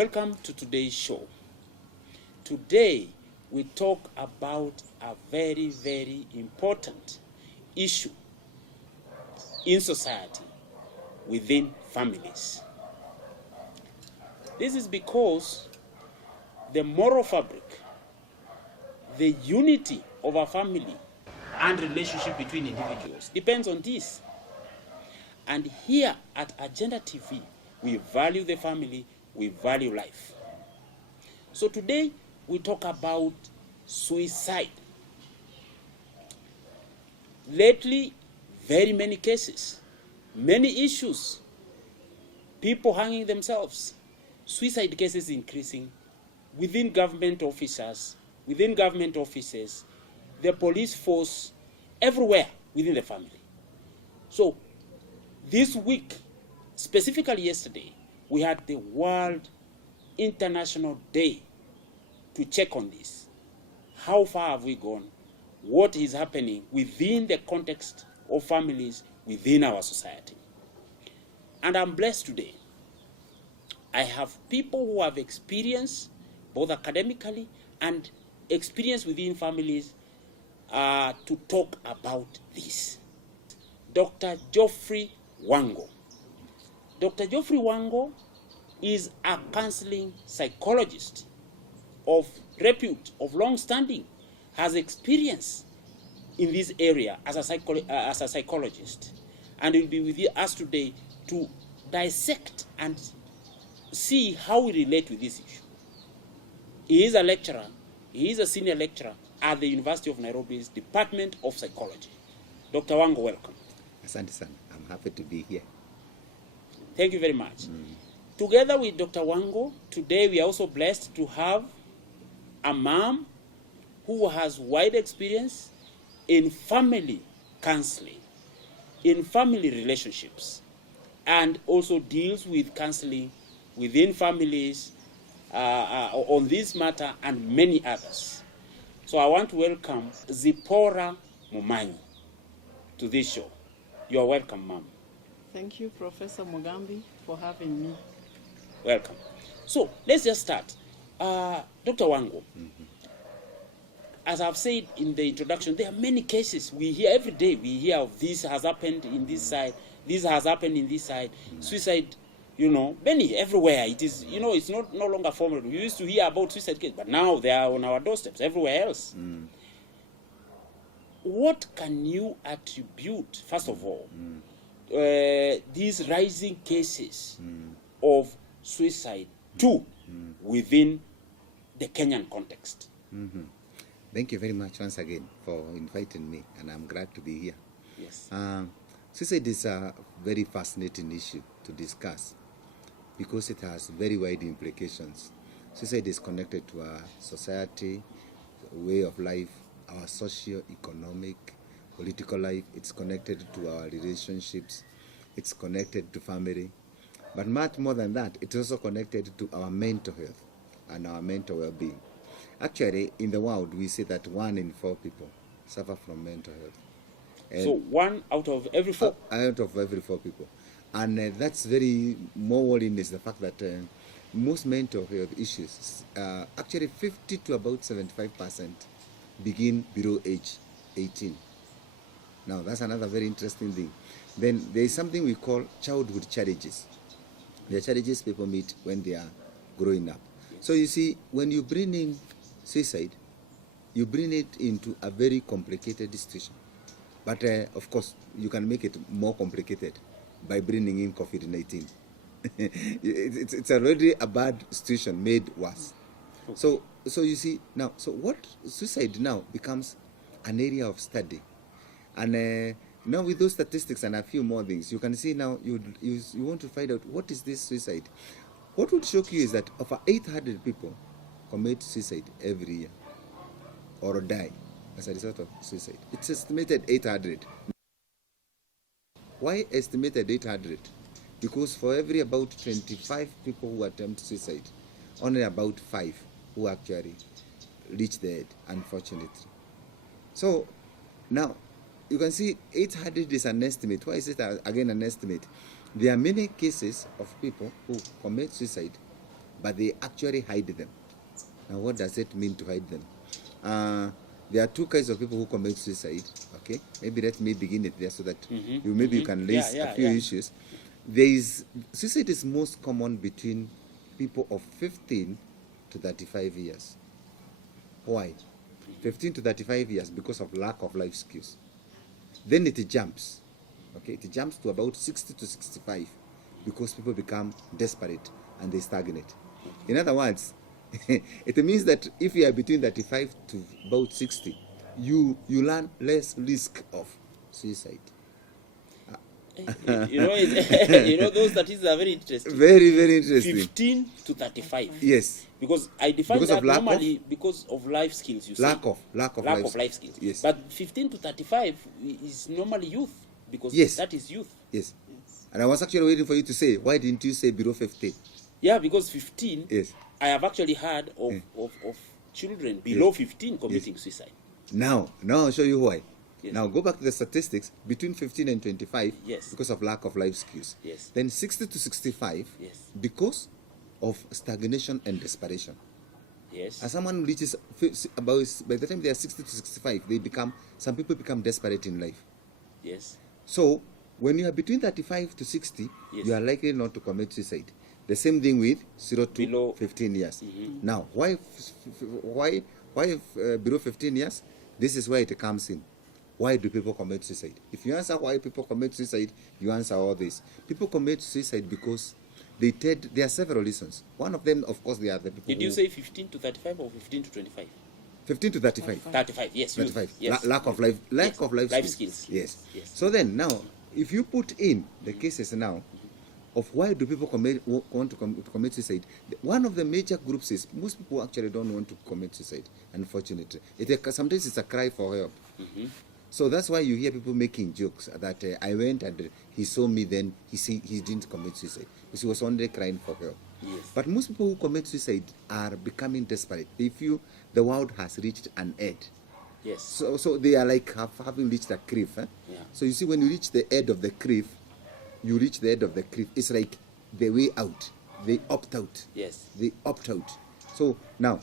Welcome to today's show. Today, we talk about a very, very important issue in society, within families. This is because the moral fabric, the unity of a family and relationship between individuals depends on this. And here at Agenda TV, we value the family, we value life. So today, we talk about suicide. Lately, very many cases, many issues, people hanging themselves, suicide cases increasing within government officers, within government offices, the police force, everywhere within the family. So this week, specifically yesterday, we had the World International Day to check on this. How far have we gone? What is happening within the context of families within our society? And I'm blessed today. I have people who have experience, both academically and experience within families, to talk about this. Dr. Geoffrey Wango. Dr. Geoffrey Wango is a counseling psychologist of repute, of long standing, has experience in this area as a psychologist, and will be with us today to dissect and see how we relate with this issue. He is a lecturer, he is a senior lecturer at the University of Nairobi's Department of Psychology. Dr. Wango, welcome. Asante sana. I'm happy to be here. Thank you very much. Together with Dr. Wango, today we are also blessed to have a mom who has wide experience in family counseling, in family relationships, and also deals with counseling within families on this matter and many others. So I want to welcome Zipporah Mumanyi to this show. You are welcome, ma'am. Thank you, Professor Mugambi, for having me. Welcome. So let's just start. Dr. Wango, as I've said in the introduction, there are many cases we hear every day. We hear of this has happened in this side, this has happened in this side, suicide, many everywhere. It is, it's no longer formal. We used to hear about suicide cases, but now they are on our doorsteps everywhere else. What can you attribute, first of all, these rising cases of suicide to within the Kenyan context? Thank you very much once again for inviting me, and I'm glad to be here. Yes. Suicide is a very fascinating issue to discuss because it has very wide implications. Suicide is connected to our society, way of life, our socio-economic, political life. It's connected to our relationships. It's connected to family. But much more than that, it's also connected to our mental health and our mental well-being. Actually, in the world, we say that 1 in 4 people suffer from mental health. And so 1 out of every 4? Out of every 4 people. And that's very more worrying is the fact that most mental health issues, actually 50 to about 75% begin below age 18. Now, that's another very interesting thing. Then there is something we call childhood challenges. The are challenges people meet when they are growing up. So you see, when you bring in suicide, you bring it into a very complicated situation. But of course, you can make it more complicated by bringing in COVID-19. It's already a bad situation made worse. So you see now, so what suicide now becomes an area of study, and now with those statistics and a few more things, you can see now you want to find out what is this suicide. What would shock you is that over 800 people commit suicide every year or die as a result of suicide. It's estimated 800. Why estimated 800? Because for every about 25 people who attempt suicide, only about 5 who actually reach the end, unfortunately. So now you can see 800 is an estimate. Why is it again an estimate? There are many cases of people who commit suicide but they actually hide them. Now, what does it mean to hide them? There are two kinds of people who commit suicide. Okay, maybe let me begin it there so that you can raise a few issues. Suicide is most common between people of 15 to 35 years. Why? 15 to 35 years because of lack of life skills. Then it jumps. Okay, it jumps to about 60 to 65 because people become desperate and they stagnate. In other words, it means that if you are between 35 to about 60, you learn less risk of suicide. Those statistics are very interesting. Very, very interesting. 15 to 35. Yes. Because I define Because that of lack normally because of life skills, you lack say. of Lack of life skills. Yes. But 15 to 35 is normally youth, because Yes. that is youth. Yes. And I was actually waiting for you to say, why didn't you say below 50? Yeah, because 15, Yes. I have actually heard of children below 15 committing suicide. Now I'll show you why. Yes. Now go back to the statistics between 15 and 25 Yes. because of lack of life skills. Yes. Then 60 to 65 Yes. because of stagnation and desperation. Yes. As someone reaches about, by the time they are 60 to 65, some people become desperate in life. Yes. So when you are between 35 to 60, Yes. you are likely not to commit suicide. The same thing with 0 to Below 15 years. Now, why below 15 years? This is where it comes in. Why do people commit suicide? If you answer why people commit suicide, you answer all this. People commit suicide because there are several reasons. One of them, of course, they are the people. Did you say 15 to 35 or 15 to 25? 15 to 35? 35, yes. youth. 35. Yes. Lack of life Life skills. skills. Yes. Yes. So then, now, if you put in the cases now of why do people want to commit suicide, one of the major groups is most people actually don't want to commit suicide, unfortunately. Sometimes it's a cry for help. So that's why you hear people making jokes that I went and he saw me, then he didn't commit suicide because he was only crying for help. Yes. But most people who commit suicide are becoming desperate. They feel the world has reached an end. Yes. So they are like having reached a cliff. Eh? Yeah. So you see, when you reach the edge of the cliff, it's like the way out. They opt out. Yes. They opt out. So now,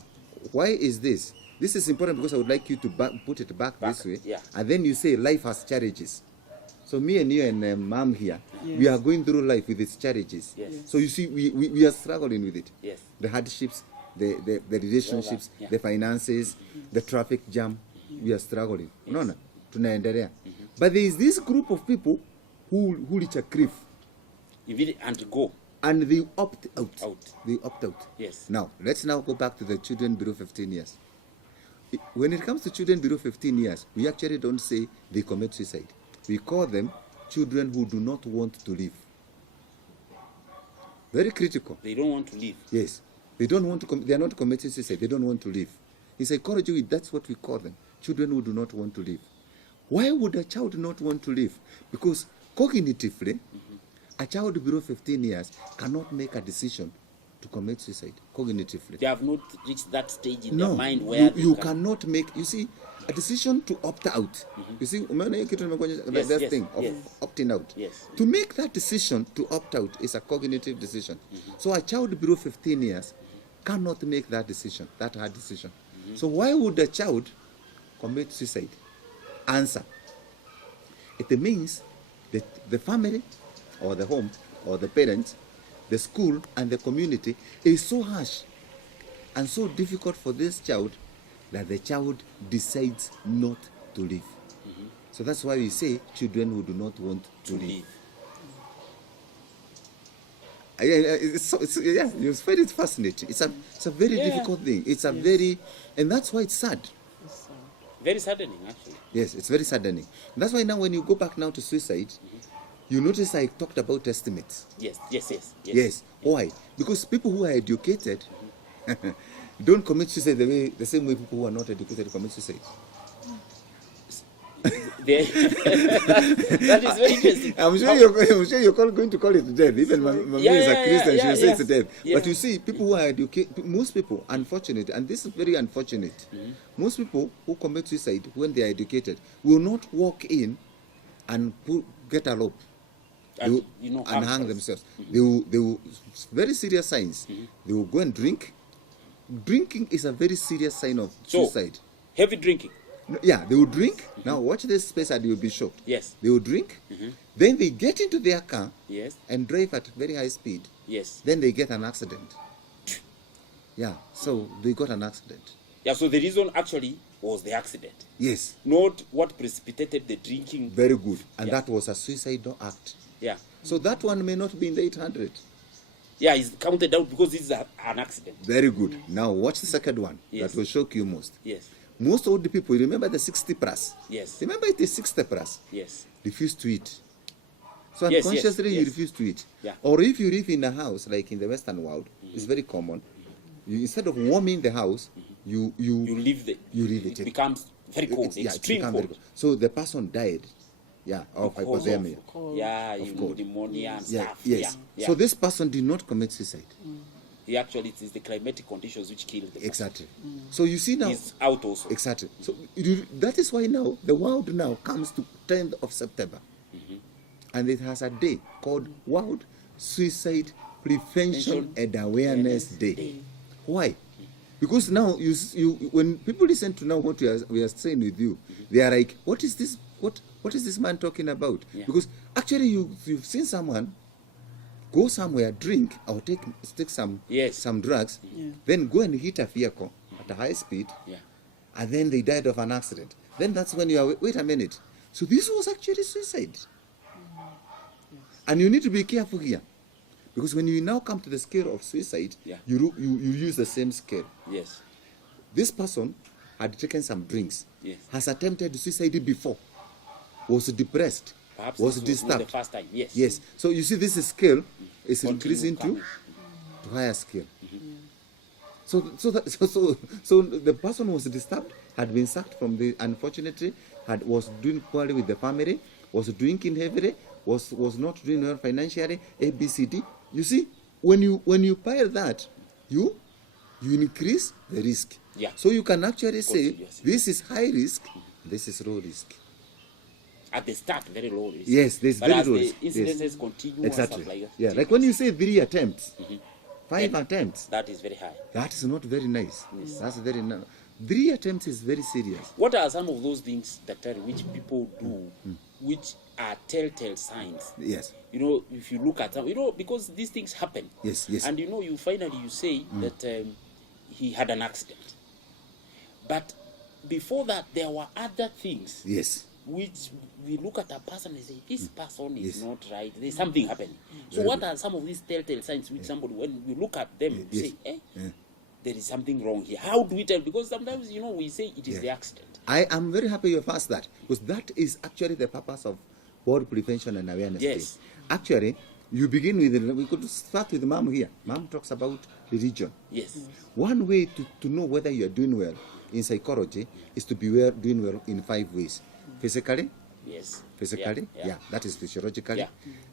why is this? This is important because I would like you to put it back this way. Yeah. And then you say life has challenges. So me and you and Mom here, we are going through life with its challenges. Yes. So you see, we are struggling with it. Yes. The hardships, the relationships, Yeah. the finances, the traffic jam. We are struggling. No. Tunaendelea. But there is this group of people who reach a cliff. And go. And they opt out. Out. They opt out. Yes. Now, let's now go back to the children below 15 years. When it comes to children below 15 years, we actually don't say they commit suicide. We call them children who do not want to live. Very critical. They don't want to live. Yes. They don't want to. They are not committing suicide. They don't want to live. In psychology, that's what we call them. Children who do not want to live. Why would a child not want to live? Because cognitively, a child below 15 years cannot make a decision to commit suicide. Cognitively. They have not reached that stage in No, their mind where you cannot make. You see, a decision to opt out. You see, Yes, that yes, thing of yes. opting out. Yes. To make that decision to opt out is a cognitive decision. So a child below 15 years cannot make that decision, that hard decision. So why would a child commit suicide? Answer. It means that the family or the home or the parents, the school and the community is so harsh and so difficult for this child that the child decides not to live. So that's why we say children who do not want to live. You find it fascinating. It's a very difficult thing. It's a very, and that's why it's sad. Very saddening, actually. Yes, it's very saddening. That's why now when you go back now to suicide, you notice I talked about estimates. Yes. Why? Because people who are educated don't commit suicide the same way people who are not educated commit suicide. That is very interesting. I'm sure you're going to call it death. Even my mom is a Christian, she will say it's death. Yeah. But you see, people who are educated, most people, unfortunate, and this is very unfortunate, most people who commit suicide when they are educated will not walk in and get a rope. And, and hang themselves. They will very serious signs. They will go and drink. Drinking is a very serious sign of suicide. Heavy drinking. No, yeah, they will drink. Now watch this space and you will be shocked. Yes. They will drink. Then they get into their car Yes. and drive at very high speed. Yes. Then they get an accident. Yeah, so they got an accident. Yeah, so the reason actually was the accident, Yes, not what precipitated the drinking. very good. And Yeah. that was a suicidal act. Yeah. So that one may not be in the 800. Yeah, it's counted out because it's an accident. Very good. Now watch the second one. Yes. That will shock you most. Yes. Most old people, you remember the 60 plus? Yes. Remember it is 60 plus. Yes. Refuse to eat. So Yes, unconsciously you yes. refuse to eat. Yeah. Or if you live in a house like in the Western world, it's very common. You, instead of warming the house, you leave it. It becomes very cold, It's- yeah, it's extreme become cold. very cold. So the person died. Yeah, of Because hypothermia. Yeah, cold. pneumonia and Yeah, stuff. yes. Yeah, yeah. So this person did not commit suicide. He actually, it is the climatic conditions which killed the person. Exactly. So you see now. He's out also. Exactly. So that is why now the world now comes to 10th of September, and it has a day called World Suicide Prevention and Awareness Day. Why? Because now you when people listen to now what we are saying with you, they are like, what is this? What is this man talking about? Yeah. Because actually you've seen someone go somewhere, drink, or take some drugs, then go and hit a vehicle at a high speed, and then they died of an accident. Then that's when you are, wait a minute. So this was actually suicide. And you need to be careful here. Because when you now come to the scale of suicide, you use the same scale. Yes. This person had taken some drinks, Yes. has attempted suicide before, was depressed, Perhaps was this not disturbed. the first time. Yes. Yes. So you see this scale is Continue increasing coming. to higher scale. So the person was disturbed, had been sacked from the, unfortunately, was doing poorly with the family, was drinking heavily, was not doing well financially, ABCD. You see, when you pile that, you increase the risk. Yeah. So you can actually say Yes. this is high risk, this is low risk. At the start, very low risk. Yes, there's But very as low the risk. incidences Yes. continue Exactly. and stuff like that. Yeah, like when you say 3 attempts, 5 attempts, That is very high. that is not very nice. That's very 3 attempts is very serious. What are some of those things that which people do, which are telltale signs? Yes. If you look at them, because these things happen. Yes, yes. And you finally say that he had an accident. But before that, there were other things Yes. which we look at a person and say, this person is Yes. not right. There's something happening. So Very what good. are some of these telltale signs which somebody, when you look at them, you Yes. say, Yeah. there is something wrong here. How do we tell? Because sometimes, we say it is Yeah. the accident. I am very happy you have asked that, because that is actually the purpose of World Prevention and Awareness Yes. Day. Actually, you begin with, we could start with Mom here. Mom talks about religion. Yes. One way to know whether you are doing well in psychology is to be doing well in 5 ways. Physically, Yes. yeah, that is physiologically,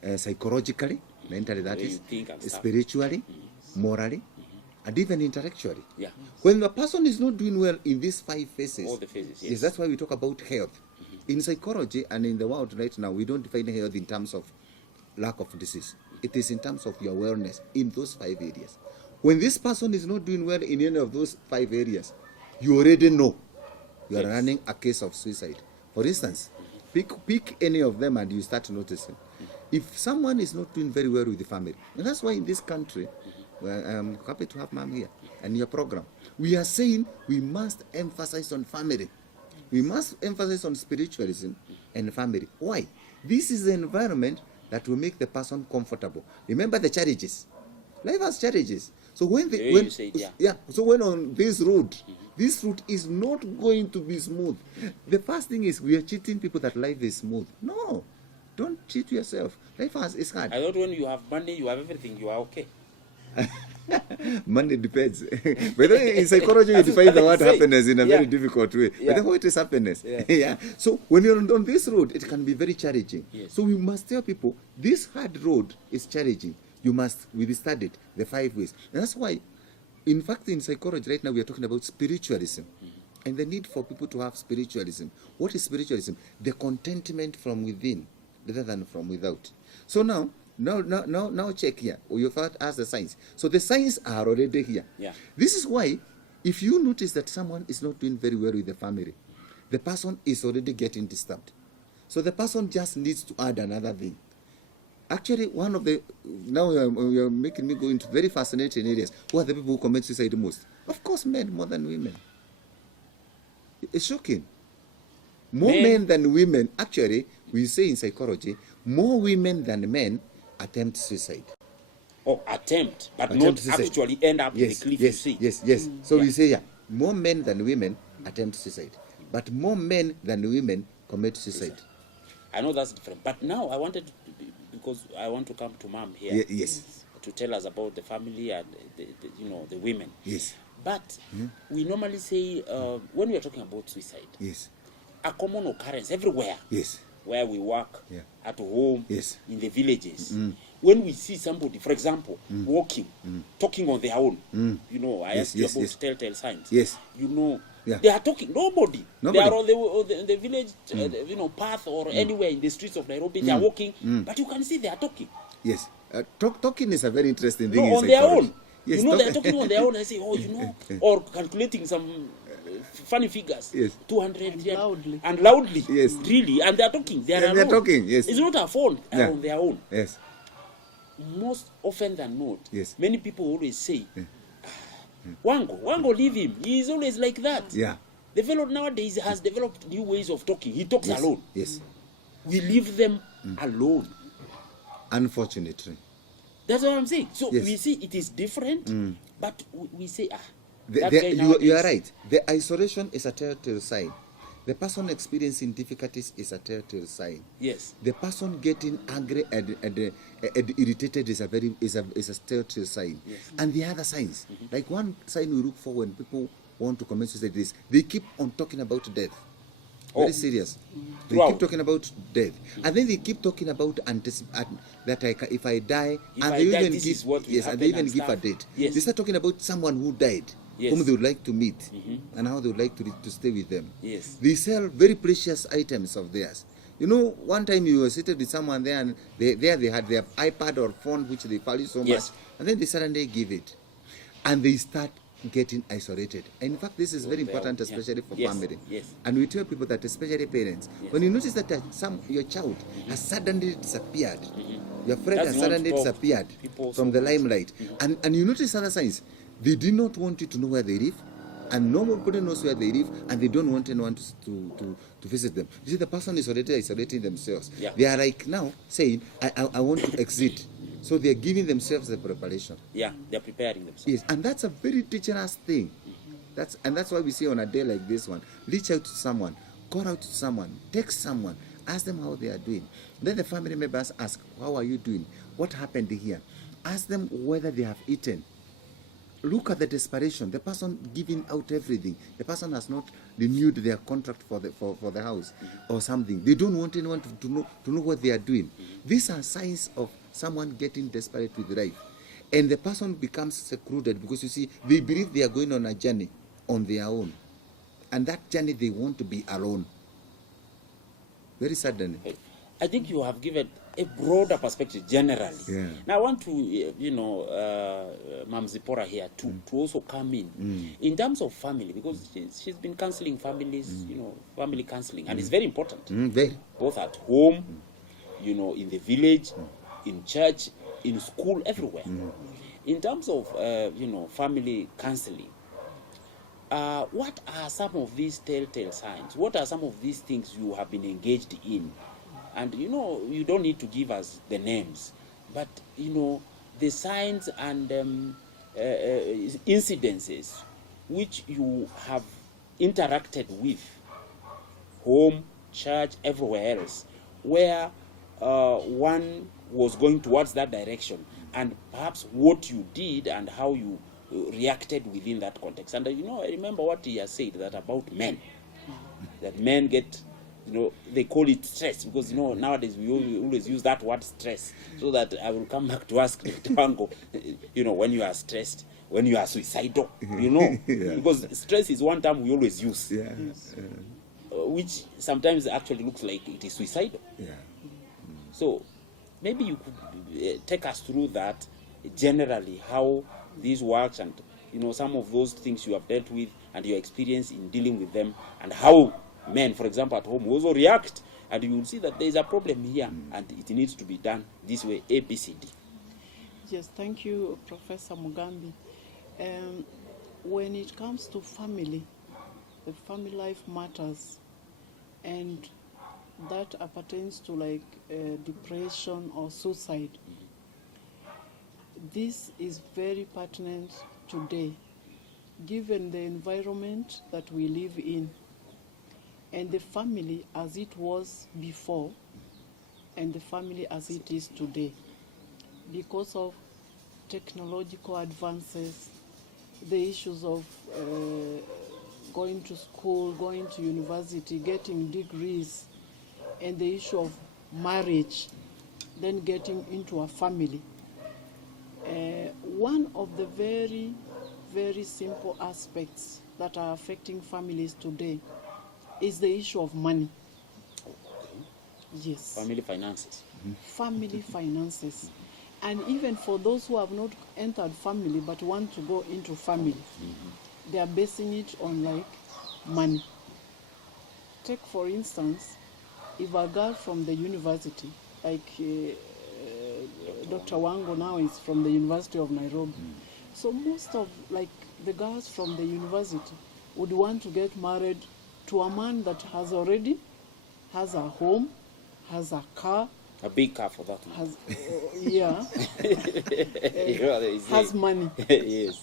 Yeah. Psychologically, mentally, that Way is, you think and stuff. spiritually, morally, and even intellectually. Yeah. When the person is not doing well in these 5 phases, All the phases, yes. that's why we talk about health. In psychology and in the world right now, we don't define health in terms of lack of disease. It is in terms of your wellness in those 5 areas. When this person is not doing well in any of those 5 areas, you already know you are Yes. running a case of suicide. For instance, pick any of them and you start noticing. If someone is not doing very well with the family, and that's why in this country, I'm happy to have Mom here and your program, we are saying we must emphasize on family. We must emphasize on spiritualism and family. Why? This is the environment that will make the person comfortable. Remember the challenges. Life has challenges. So when You said, yeah. So when on this road is not going to be smooth. The first thing is we are cheating people that life is smooth. No, don't cheat yourself. Life is hard. I thought when you have money, you have everything, you are okay. Money depends. But then in psychology, we define the word happiness in a very difficult way. Yeah. But then what is happiness? Yeah. Yeah. So when you're on this road, it can be very challenging. Yes. So we must tell people this hard road is challenging. We studied the 5 ways. And that's why, in fact, in psychology right now, we are talking about spiritualism. And the need for people to have spiritualism. What is spiritualism? The contentment from within rather than from without. So now check here. You've asked the signs. So the signs are already here. Yeah. This is why, if you notice that someone is not doing very well with the family, the person is already getting disturbed. So the person just needs to add another thing. Actually, one of the, now you're making me go into very fascinating areas. Who are the people who commit suicide the most? Of course, men more than women. It's shocking. More men than women. Actually, we say in psychology, more women than men attempt suicide. Or attempt, but Attempt not suicide. actually end up in the cliff, you see. Yes. So we say, more men than women attempt suicide. But more men than women commit suicide. I know that's different. But now I wanted to, because I want to come to mom here. Yes. To tell us about the family and the women. Yes. But we normally say when we are talking about suicide, Yes. a common occurrence everywhere. Yes. Where we work, at home, Yes. in the villages. When we see somebody, for example, walking, talking on their own, I asked you about telltale signs. Yes. They are talking. Nobody. They are on the village, path or anywhere in the streets of Nairobi. They are walking, but you can see they are talking. Yes. Talking is a very interesting thing. On their own. Yes, they are talking on their own. I say, or calculating some funny figures. Yes. 200 loudly. And loudly. Yes. Really. And they are talking. They are alone. talking. Yes. It's not a phone. They are on their own. Yes. Most often than not, Yes. many people always say, Wango, leave him. He is always like that. Yeah. The fellow nowadays has developed new ways of talking. He talks alone. Yes. We leave them alone. Unfortunately. That's what I'm saying. So Yes. we see it is different, but we say, You are right. The isolation is a telltale sign. The person experiencing difficulties is a telltale sign. Yes. The person getting angry and irritated is a telltale sign. Yes. And the other signs, like one sign we look for when people want to commit suicide is they keep on talking about death. Very serious. They keep talking about death, and then they keep talking about that if I die, they even give a date. Yes. They start talking about someone who died, whom they would like to meet, and how they would like to stay with them. Yes. They sell very precious items of theirs. One time you were seated with someone there, and they had their iPad or phone which they value so much, and then they suddenly give it, and they start getting isolated. And in fact, this is very important, especially for family. Yes. And we tell people that, especially parents, when you notice that your child has suddenly disappeared, your friend has suddenly disappeared from the limelight, and you notice other signs, they do not want you to know where they live, and nobody knows where they live, and they don't want anyone to visit them. You see, the person is already isolating themselves. Yeah. They are like now saying, I want to exit. So they are giving themselves the preparation. Yeah, they are preparing themselves. Yes, and that's a very dangerous thing. That's why we say on a day like this one, reach out to someone, call out to someone, text someone, ask them how they are doing. Then the family members ask, how are you doing? What happened here? Ask them whether they have eaten. Look at the desperation. The person giving out everything. The person has not renewed their contract for the house or something. They don't want anyone to know what they are doing. These are signs of someone getting desperate with life. And the person becomes secluded because, you see, they believe they are going on a journey on their own. And that journey, they want to be alone. Very suddenly. I think you have given a broader perspective generally. Yeah. Now I want to, Mam Zipporah here to also come in terms of family, because she's been counseling families, family counseling, and it's very important. Very. Both at home, in the village, in church, in school, everywhere. In terms of, family counseling, what are some of these telltale signs? What are some of these things you have been engaged in? And, you don't need to give us the names, but, the signs and incidences which you have interacted with, home, church, everywhere else, where one was going towards that direction, and perhaps what you did and how you reacted within that context. And, I remember what he has said that about men, that men get, they call it stress, because, nowadays we always use that word stress, so that I will come back to ask Dr. Wango, when you are stressed, when you are suicidal, because stress is one term we always use, Yeah. which sometimes actually looks like it is suicidal. Yeah. So maybe you could take us through that generally, how this works, and some of those things you have dealt with and your experience in dealing with them, and how men, for example, at home also react, and you will see that there is a problem here and it needs to be done this way, A, B, C, D. Yes, thank you, Professor Mugambi. When it comes to family, the family life matters, and that appertains to like depression or suicide. This is very pertinent today, given the environment that we live in, and the family as it was before, and the family as it is today. Because of technological advances, the issues of going to school, going to university, getting degrees, and the issue of marriage, then getting into a family. One of the very, very simple aspects that are affecting families today is the issue of money. Yes. Family finances. Family finances. And even for those who have not entered family but want to go into family, they are basing it on like money. Take for instance, if a girl from the university, like Dr. Wango now is from the University of Nairobi, so most of like the girls from the university would want to get married to a man that has a home, has a car, a big car for that one. has yeah, has money. Yes.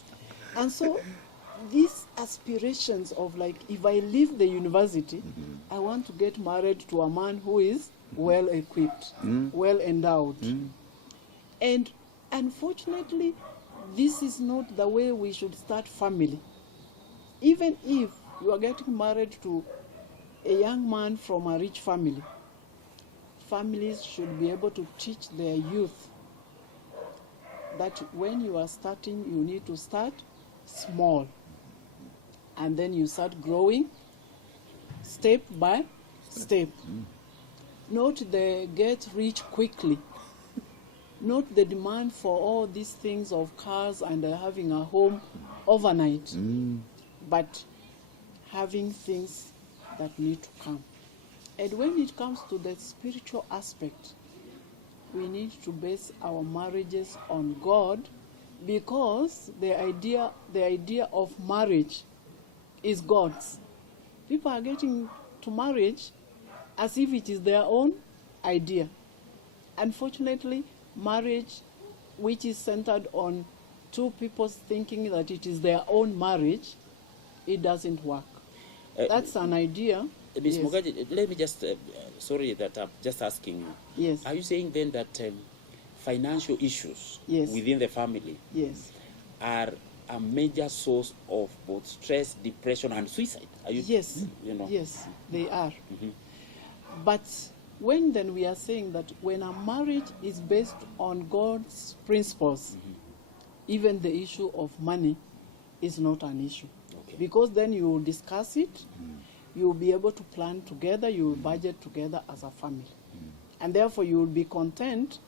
And so these aspirations of like, if I leave the university, I want to get married to a man who is well equipped, well endowed. And unfortunately, this is not the way we should start family. Even if you are getting married to a young man from a rich family, families should be able to teach their youth that when you are starting, you need to start small. And then you start growing step by step. Not the get rich quickly. Not the demand for all these things of cars and having a home overnight. But having things that need to come. And when it comes to the spiritual aspect, we need to base our marriages on God, because the idea of marriage is God's. People are getting to marriage as if it is their own idea. Unfortunately, marriage which is centered on two people thinking that it is their own marriage, it doesn't work. That's an idea. Ms. Yes. Mugaji, let me just, sorry that I'm just asking you. Yes. Are you saying then that financial issues Yes. within the family Yes. are a major source of both stress, depression, and suicide? Are you, Yes. Yes, they are. But when then we are saying that when a marriage is based on God's principles, even the issue of money is not an issue. Okay. Because then you will discuss it, you will be able to plan together, you will budget together as a family. And therefore you will be content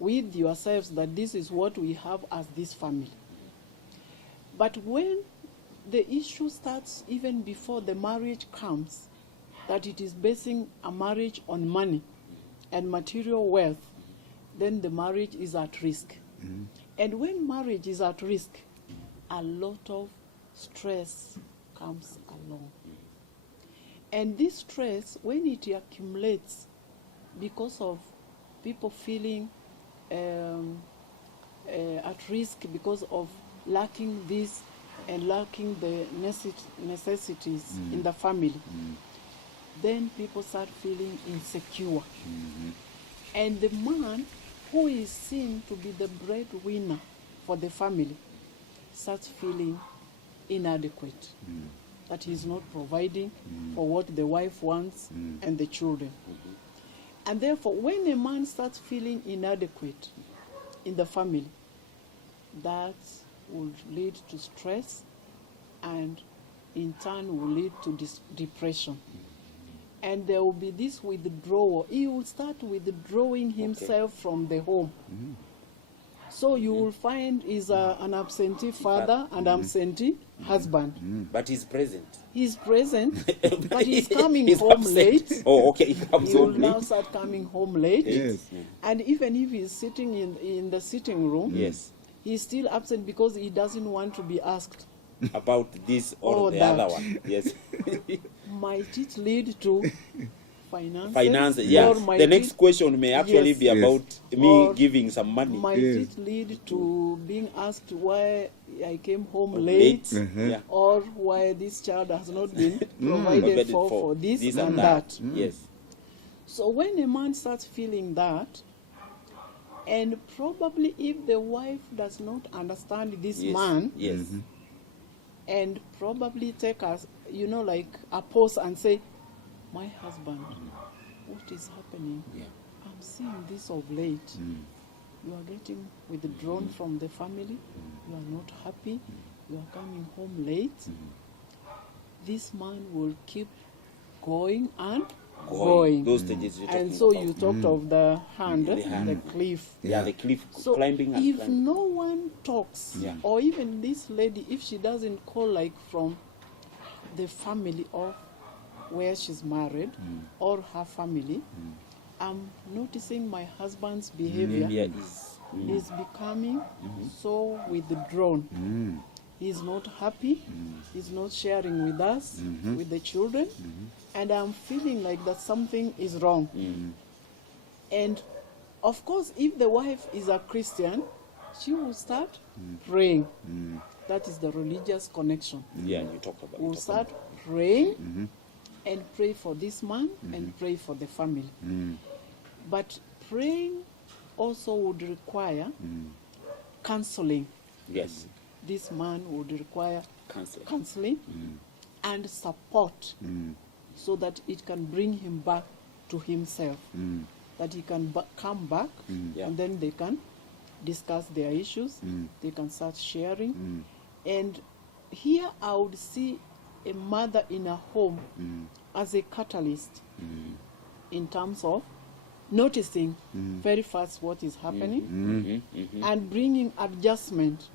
with yourselves that this is what we have as this family. But when the issue starts even before the marriage comes, that it is basing a marriage on money and material wealth, then the marriage is at risk. And when marriage is at risk, a lot of stress comes along. And this stress, when it accumulates because of people feeling at risk because of lacking this and lacking the necessities in the family, then people start feeling insecure. And the man who is seen to be the breadwinner for the family starts feeling inadequate, that he's not providing for what the wife wants and the children. And therefore, when a man starts feeling inadequate in the family, that will lead to stress, and in turn will lead to depression. and there will be this withdrawal. He will start withdrawing himself from the home. So you will find he's an absentee father and absentee husband. But he's present. He's present, but he's coming He's home absent. late. Oh, okay. He comes He will home now late. start coming home late. Yes. And even if he's sitting in the sitting room, Yes. he's still absent because he doesn't want to be asked. About this or Or the that. other one. Yes. Might it lead to finances? Finance. Yeah. Or might The next it, question may actually Yes. be Yes. about me Or giving some money. might Yes. it lead to being asked why I came home Late. late? Yeah. Or why this child has not been provided Provided for this, this and that. Yes. So when a man starts feeling that, and probably if the wife does not understand this Yes. man, Yes. and probably take us, like a pause and say, my husband, what is happening? Yeah. I'm seeing this of late. You are getting withdrawn from the family. You are not happy. You are coming home late. This man will keep going and going. Those stages you're And talking so about. you talked of the hand, The hand. the cliff. Yeah, the cliff So climbing and if climbing. no one talks, Yeah. or even this lady, if she doesn't call like from the family of where she's married or her family, I'm noticing my husband's behavior Yeah, is becoming so withdrawn. He's not happy. He's not sharing with us, with the children, and I'm feeling like that something is wrong. And of course, if the wife is a Christian, she will start praying. That is the religious connection. Yeah, you talked about. We'll start praying and pray for this man and pray for the family. But praying also would require counseling. Yes. This man would require Counseling. counseling and support so that it can bring him back to himself, that he can come back Yeah. and then they can discuss their issues, they can start sharing. And here I would see a mother in a home as a catalyst in terms of noticing very fast what is happening and bringing adjustment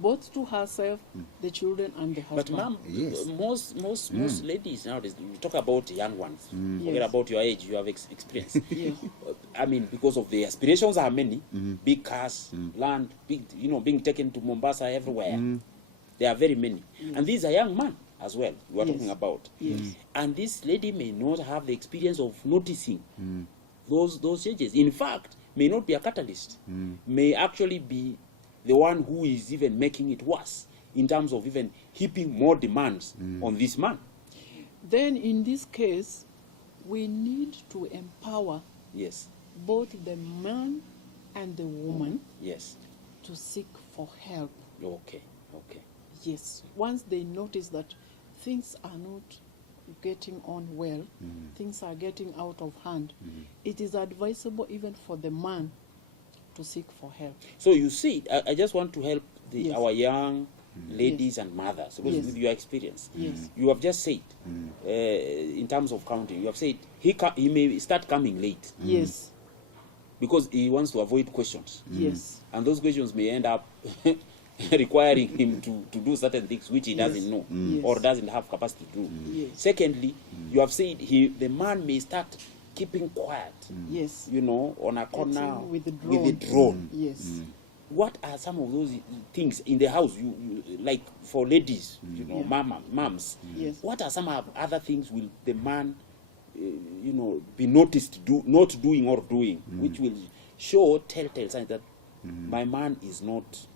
both to herself, the children, and the But husband. ma'am, Yes. most ladies nowadays, you talk about young ones. Forget Yes. about your age, you have experience. Yes. I mean, because of the aspirations are many, big cars, land, big, being taken to Mombasa everywhere. There are very many, and these are young men as well. We are Yes. talking about, Yes. and this lady may not have the experience of noticing those changes. In fact, may not be a catalyst. May actually be the one who is even making it worse in terms of even heaping more demands on this man. Then in this case, we need to empower Yes, both the man and the woman yes. to seek for help. Okay. Yes, once they notice that things are not getting on well, things are getting out of hand, it is advisable even for the man to seek for help. So you see, I just want to help Yes. our young ladies and mothers because Yes. with your experience. Yes. You have just said, in terms of counting, you have said he may start coming late Yes, because he wants to avoid questions. yes, And those questions may end up requiring him to do certain things which he doesn't know Yes. or doesn't have capacity to do. Yes. Secondly, you have said the man may start keeping quiet, yes, on a corner withdrawn. withdrawn. Yes. What are some of those things in the house, you like for ladies, Yeah. moms? Yes. What are some other things will the man, be noticed not doing or doing, which will show telltale signs that my man is not,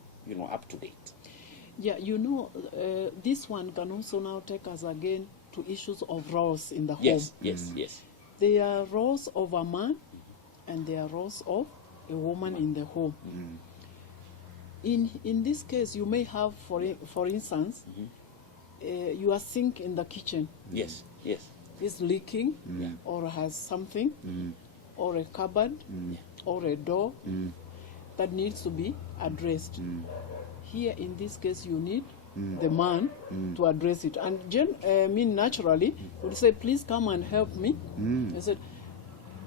up to date? Yeah, this one can also now take us again to issues of roles in the home. Yes, yes, yes. There are roles of a man and there are roles of a woman in the home. In this case, you may have, for instance, your sink in the kitchen Yes, yes. is leaking or has something, or a cupboard or a door that needs to be addressed. Here, in this case, you need the man to address it. And naturally would say, please come and help me. I said,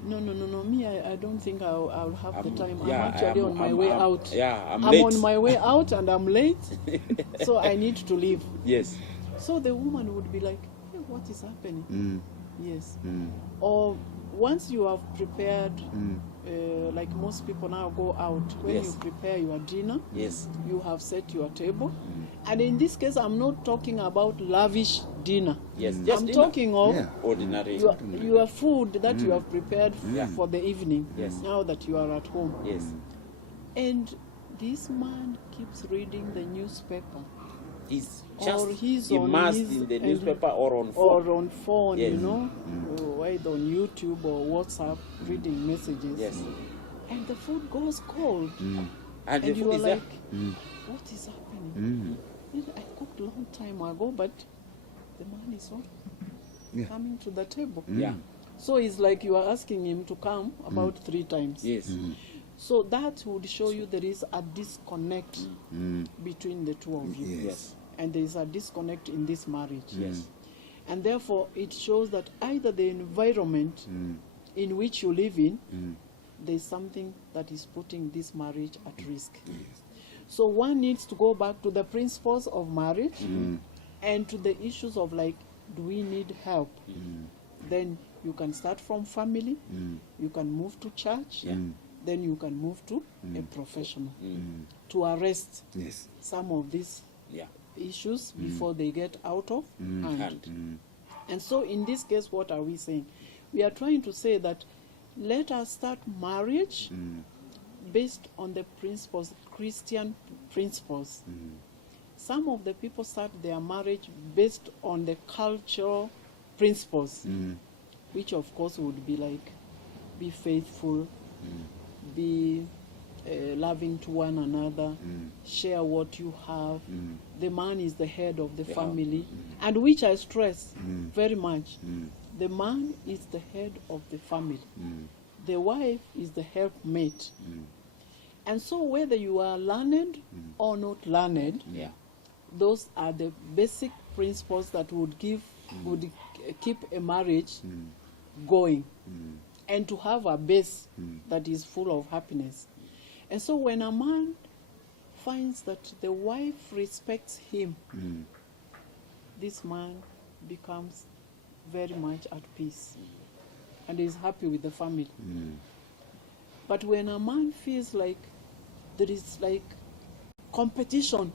no, me, I don't think I'll have the time. I'm actually on my way out. I'm I'm late. on my way out and I'm late, so I need to leave. Yes. So the woman would be like, hey, what is happening? Yes. Or once you have prepared, like most people now go out, when Yes. you prepare your dinner, Yes. you have set your table. And in this case, I'm not talking about lavish dinner. Yes. Just I'm dinner. talking of Yeah. Ordinary. your food that you have prepared for the evening, Yes. now that you are at home. Yes. And this man keeps reading the newspaper. He's Or just he's on immersed his- in the and- newspaper or on phone. Or on phone, Yes. you know, or either on YouTube or WhatsApp, reading messages. Yes. And the food goes cold. And the And you food are is there. like, what is happening? I cooked a long time ago, but the man is not Yeah. coming to the table. Yeah. So it's like you are asking him to come about 3 times. Yes. So that would show you there is a disconnect between the two of you. Yes. And there is a disconnect in this marriage. Yes. And therefore, it shows that either the environment in which you live in, there is something that is putting this marriage at risk. So one needs to go back to the principles of marriage and to the issues of like, do we need help? Then you can start from family, you can move to church, then you can move to a professional to arrest Yes. some of these Yeah. issues before they get out of hand. And And so in this case, what are we saying? We are trying to say that let us start marriage based on the principles, Christian principles. Some of the people start their marriage based on the cultural principles, which of course would be like, be faithful, be loving to one another, share what you have. The man is the head of the family, and which I stress very much. The man is the head of the family. The wife is the helpmate. And so whether you are learned or not learned, yeah. those are the basic principles that would keep a marriage going, and to have a base that is full of happiness. And so when a man finds that the wife respects him, this man becomes very much at peace and is happy with the family. But when a man feels like there is like competition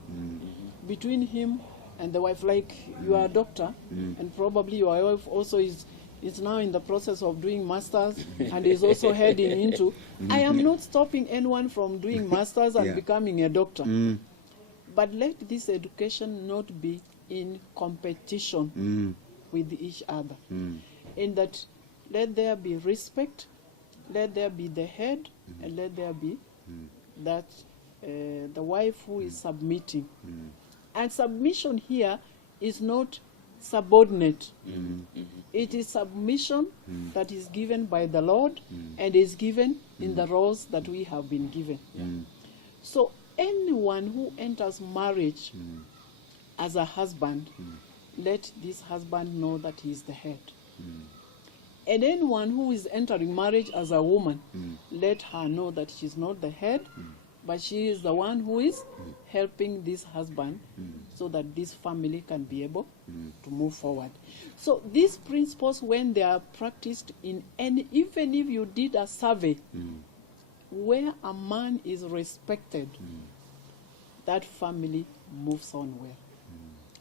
between him and the wife, like you are a doctor and probably your wife also is now in the process of doing masters and is also heading into, I am not stopping anyone from doing masters and becoming a doctor. But let this education not be in competition with each other. In that, let there be respect, let there be the head, and let there be that the wife who is submitting. And submission here is not subordinate. It is submission that is given by the Lord and is given in the roles that we have been given. So anyone who enters marriage as a husband, let this husband know that he is the head. And anyone who is entering marriage as a woman, let her know that she's not the head, but she is the one who is helping this husband so that this family can be able to move forward. So these principles, when they are practiced in any, even if you did a survey where a man is respected, that family moves on well.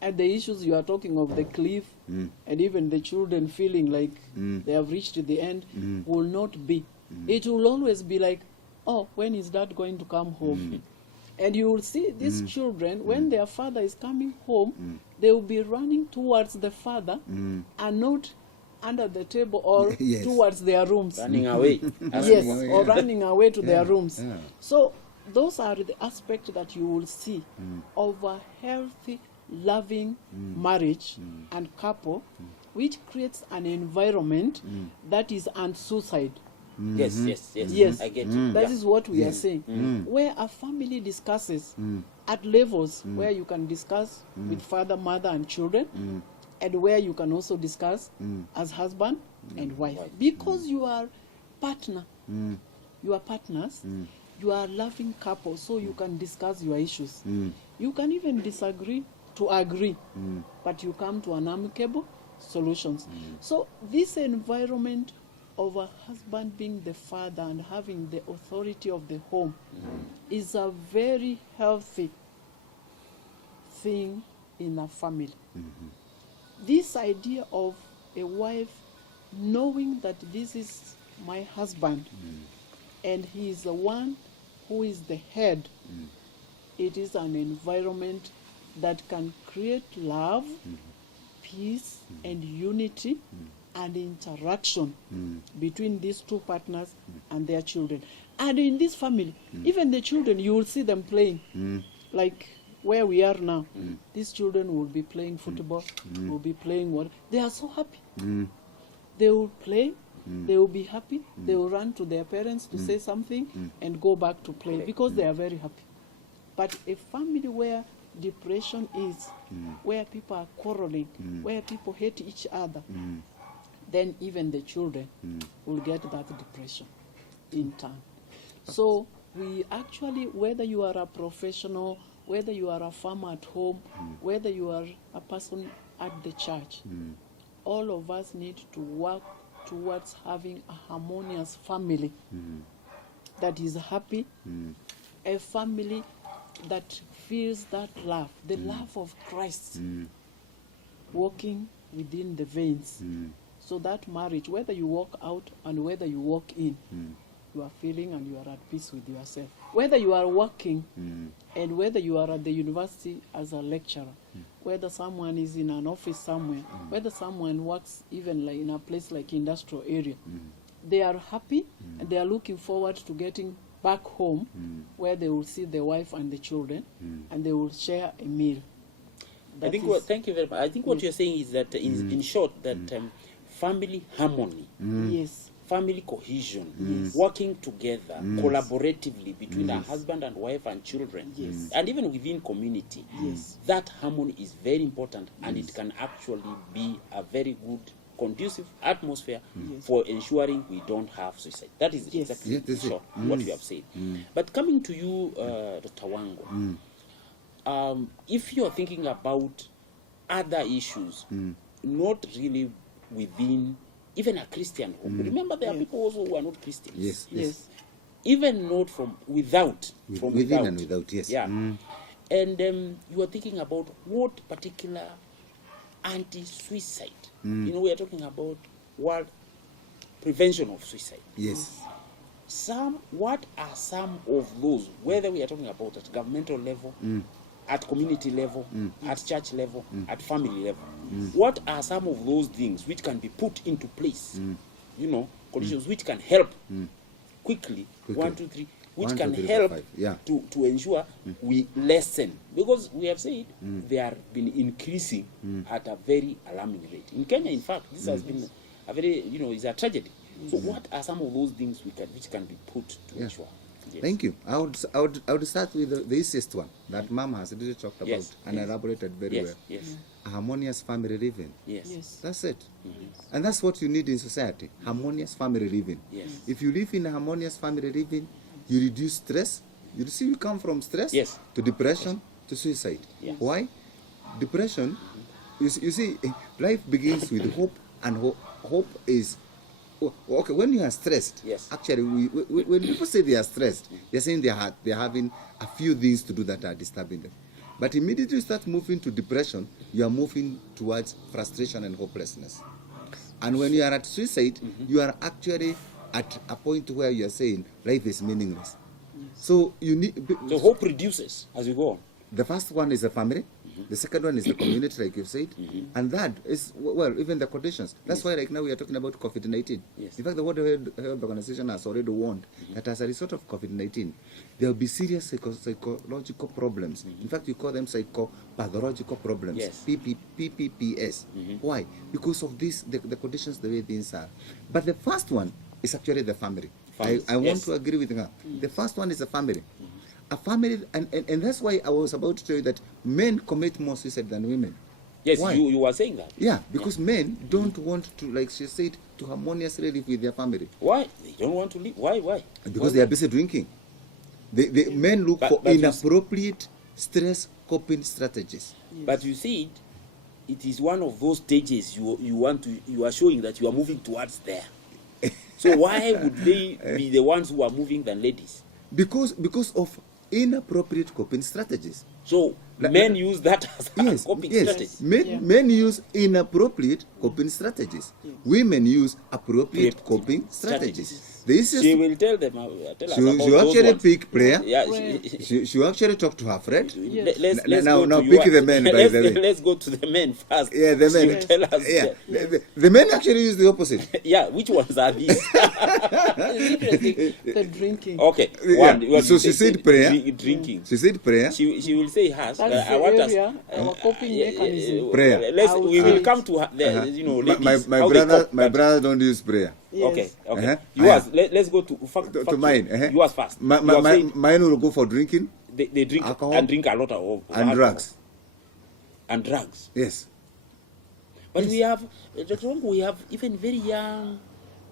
And the issues you are talking of, the cliff, and even the children feeling like they have reached the end, will not be. It will always be like, oh, when is dad going to come home? And you will see these children, when their father is coming home, they will be running towards the father and not under the table or towards their rooms. Running away. Yes, or running away to their rooms. Yeah. So those are the aspects that you will see of a healthy, loving marriage and couple, which creates an environment that is unsuicide. Yes, yes, yes. Yes. I get you. That Yeah. is what we Yeah. are saying. Where a family discusses at levels where you can discuss with father, mother, and children, and where you can also discuss as husband and wife. Because you are partner, you are partners, you are loving couple, so you can discuss your issues. You can even disagree to agree, but you come to an amicable solutions. So this environment of a husband being the father and having the authority of the home is a very healthy thing in a family. This idea of a wife knowing that this is my husband and he is the one who is the head, it is an environment that can create love, peace, and unity and interaction between these two partners and their children. And in this family, even the children, you will see them playing. Like where we are now, these children will be playing football, will be playing what? They are so happy. They will play, they will be happy, they will run to their parents to say something and go back to play because they are very happy. But a family where depression is, where people are quarreling, where people hate each other, then even the children will get that depression in turn. So we actually, whether you are a professional, whether you are a farmer at home, whether you are a person at the church, all of us need to work towards having a harmonious family that is happy, a family that feels that love, the love of Christ walking within the veins. So that marriage, whether you walk out and whether you walk in, you are feeling and you are at peace with yourself. Whether you are working and whether you are at the university as a lecturer, whether someone is in an office somewhere, whether someone works even like in a place like industrial area, they are happy and they are looking forward to getting back home where they will see the wife and the children and they will share a meal. I think thank you very much. I think what you're saying is that in short that family harmony, yes, family cohesion, working together collaboratively between a husband and wife and children, and even within community, that harmony is very important, and it can actually be a very good conducive atmosphere for ensuring we don't have suicide. That is exactly in short what you have said. But coming to you, Dr. Wango, if you are thinking about other issues, not really within even a Christian home. Remember, there are people also who are not Christians. Yes. Even not from without. From Within without. and without, yes. Yeah. And you are thinking about what particular anti-suicide. You know, we are talking about world prevention of suicide. Yes. What are some of those, whether we are talking about at governmental level, at community level, at church level, at family level, what are some of those things which can be put into place, you know, conditions which can help quickly, 1, 2, 3, which can help to ensure we lessen, because we have said they have been increasing at a very alarming rate. In Kenya, in fact, this has been a very, you know, it's a tragedy. So what are some of those things which can be put to ensure? Yes. Thank you. I would start with the easiest one that Mom has really talked about and elaborated very well. Yes. A harmonious family living. Yes. That's it. And that's what you need in society, harmonious family living. Yes. If you live in a harmonious family living, you reduce stress. You see, you come from stress to depression to suicide. Yes. Why? Depression, you see, life begins with hope, and hope is, okay, when you are stressed, actually, when people say they are stressed, they're saying they're having a few things to do that are disturbing them. But immediately you start moving to depression, you are moving towards frustration and hopelessness. And when you are at suicide, you are actually at a point where you are saying life is meaningless. So you need. So hope reduces as you go on. The first one is the family. The second one is the community, like you said. And that is, well, even the conditions. That's why right now we are talking about COVID-19. In fact, the World Health Organization has already warned that as a result of COVID-19, there will be serious psychological problems. In fact, you call them psychopathological problems, PPPS. Why? Because of this, the conditions, the way things are. But the first one is actually the family. Families, I want yes. to agree with her. The first one is a family. A family, and that's why I was about to tell you that men commit more suicide than women. Yes, Why? you were saying that. Yeah, because men don't want to, like she said, to harmoniously live with their family. Why? They don't want to leave. Why? Because they are busy drinking. The men look But for you inappropriate stress coping strategies. But you see, it is one of those stages you are showing that you are moving towards there. So why would they be the ones who are moving than ladies? Because of inappropriate coping strategies. So men use that as a coping strategy. Men use inappropriate coping strategies. Women use appropriate coping strategies. The easiest She will tell them. Tell us she about will those actually ones. pick prayer. Yeah. She will actually talk to her friend. Let's Now go to pick your- the men, by the way. Let's go to the men first. Yeah, the men. She will tell us. Yeah, the men actually use the opposite. Yeah, which ones are these? It's interesting. The drinking. Okay, Yeah. one. What So you she say, said prayer. Drinking. She said prayer. She will say hers. That's I the want us. area, our coping mechanism. Prayer. I would We say will come to her, ladies. My how they brother, cope, my but- brother don't use prayer. Yes. Okay. Uh-huh. Yours. Let's go to To mine. Yours first. My, You have said mine will go for drinking they drink alcohol and drink a lot of and alcohol. drugs. And drugs. Yes. But we have, Dr. Wangu, we have even very young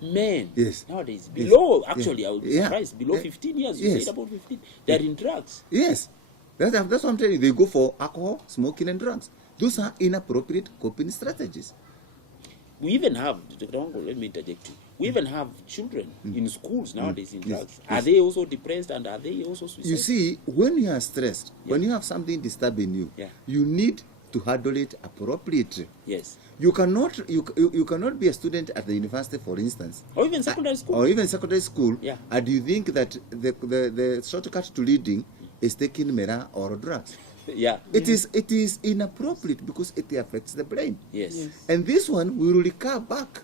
men Yes. nowadays. Yes. Below, actually, I would be Yeah. surprised. Below Yeah. 15 years, you Yes. said about 15. They're in drugs. Yes. That's what I'm telling you. They go for alcohol, smoking, and drugs. Those are inappropriate coping strategies. We even have, Dr. Wangu, let me interject you. We even have children in schools nowadays in Yes. drugs. Are they also depressed and are they also suicidal? You see, when you are stressed, when you have something disturbing you, Yeah. you need to handle it appropriately. Yes. You cannot be a student at the university, for instance, Or even secondary school. or even secondary school, Yeah. and you think that the shortcut to leading is taking mera or drugs. Yeah. It is inappropriate because it affects the brain. Yes. Yes. And this one will recur back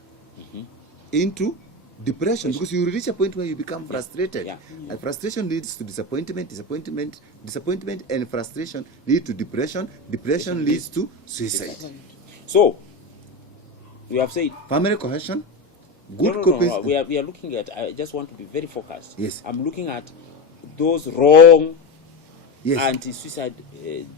into depression because you will reach a point where you become frustrated. Yeah. And frustration leads to disappointment, and frustration leads to depression. Depression leads to suicide. So, we have said, Family cohesion, good no. coping. We are looking at, I just want to be very focused. Yes. I'm looking at those wrong Yes. anti-suicide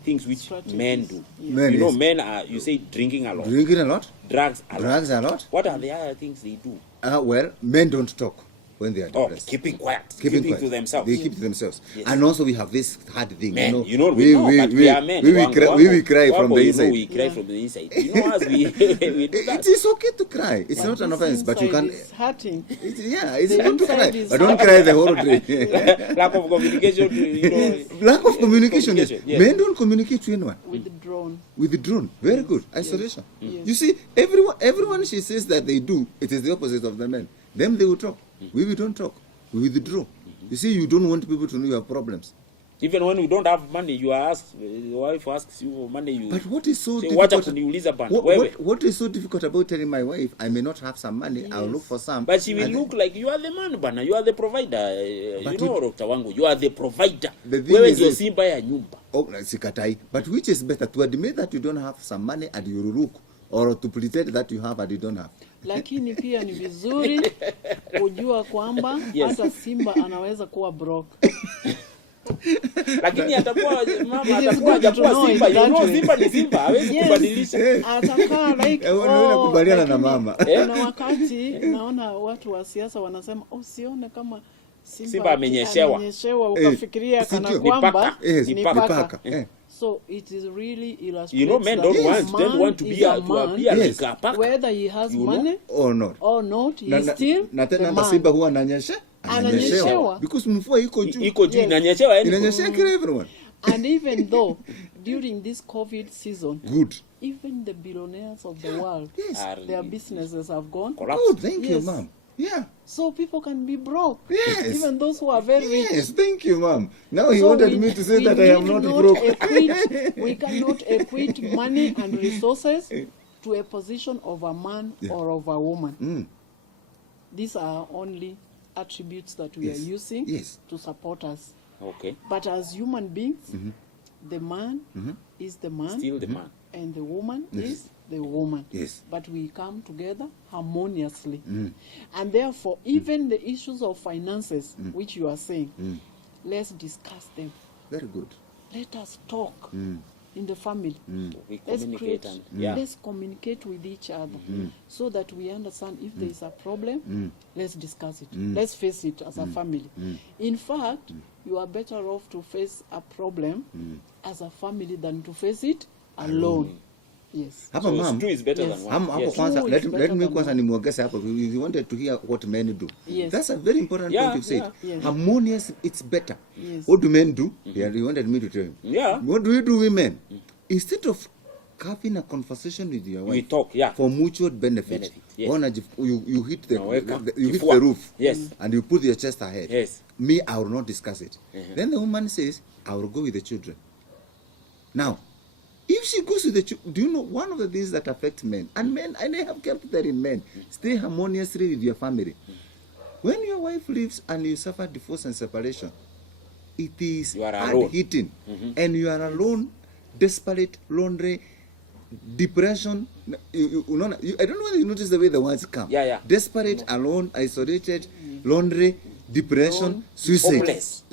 things which Strategies. men do. Men, you know, yes. men are, you say, drinking a lot, Drinking a lot, drugs a lot. drugs a lot. What are the other things they do? Well, men don't talk when they are Oh, depressed. keeping quiet, Keeping keeping quiet. to themselves. They keep to themselves. Yes. And also we have this hard thing. Men, we we know, but we are men. we will cry Wango, from the you inside. know we cry from the inside. You know, as we we do that. It is okay to cry. It's But not an this offense, but you inside can. is hurting. It's The fun to cry, inside is but don't cry the whole day. Lack of communication, you know. Lack of communication. Yes. Yes. Men don't communicate to anyone. Withdrawn. Withdrawn. Very good. Isolation. Yes. You see, everyone she says that they do, it is the opposite of the men. Them they will talk. We don't talk. We withdraw. You see, you don't want people to know you have problems. Even when you don't have money, you are asked, your wife asks you for money, you But what is so say, wacha difficult? kuniuliza bana. Wewe. What is so difficult about telling my wife I may not have some money? I'll look for some. But she will and- look like you are the man bana, you are the provider. But You know, Dr. Wangu, you are the provider. The thing Wewe is ndio this- simba ya nyumba. Oh, sikatai. But which is better, to admit that you don't have some money and you look, or to pretend that you have and you don't have? Lakini pia ni vizuri kujua kwamba Yes. hata simba anaweza kuwa broke. Lakini atakuwa mama, It is atakuwa good to hajakuwa know simba. it You that know, way. simba ni simba, hawezi Yes. kubadilisha. Atakaa like Unaweza kubaliana na lakini mama. Kuna wakati naona watu wa siasa wanasema usione kama Simba amenyeshewa. amenyeshewa ukafikiria si kana ndio? kwamba Yes, ni ni paka. paka. So it is really illustrates You know, men that don't a want, don't man want to is be a to man, appear Yes. like a paka. whether he has You know? money Or not. or not, he is still na the tena man. masimba huwa ananyeshewa Ananyeshewa. because mvua iko juu. Iko juu Yes. inanyeshewa yani. Inanyeshea kila everyone. And even though during this COVID season, Good. even the billionaires of the world, Yes. Are their businesses have gone. collapsed. Good. Thank you, Yes. ma'am. Yeah. So people can be broke. Yes. Even those who are very rich. Yes. Thank you, ma'am. Now he So wanted we- me to say we that I am need not broke. we cannot equate money and resources to a position of a man or of a woman. Mm. These are only attributes that we Yes. are using Yes. to support us. Okay. But as human beings, the man is the man, Still the man. and the woman is the woman. Yes. But we come together harmoniously. And therefore, even the issues of finances, which you are saying, let's discuss them. Very good. Let us talk in the family. We Let's communicate create, and yeah. let's communicate with each other so that we understand if there is a problem, let's discuss it. Let's face it as a family. In fact, you are better off to face a problem as a family than to face it alone. Yes. Hapa So ma'am, two is better Yes. than one. hapo Yes. kwanza, Two let is me better kwanza than nimwongeze hapo. We wanted to hear what men do. Yes. That's a very important Yeah, point you've said. yeah. Yes. Harmonious, it's better. Yes. What do men do? Yeah, you wanted me to tell you. Yeah. What do we do, women? Instead of having a conversation with your wife, We talk, yeah. for mutual benefit, Benefit, yes. you hit the Unaweka you hit kifua. the roof, Yes. and you put your chest ahead. Yes. Me, I will not discuss it. Then the woman says, I will go with the children. Now, if she goes with the children, do you know one of the things that affect men, and I have kept that in men, stay harmoniously with your family. When your wife leaves and you suffer divorce and separation, it is You are hard alone. hitting, and you are alone, desperate, lonely, depression. I don't know whether you notice the way the words come. Yeah, yeah. Desperate, alone, isolated, lonely, depression, Alone. suicide, Hopeless.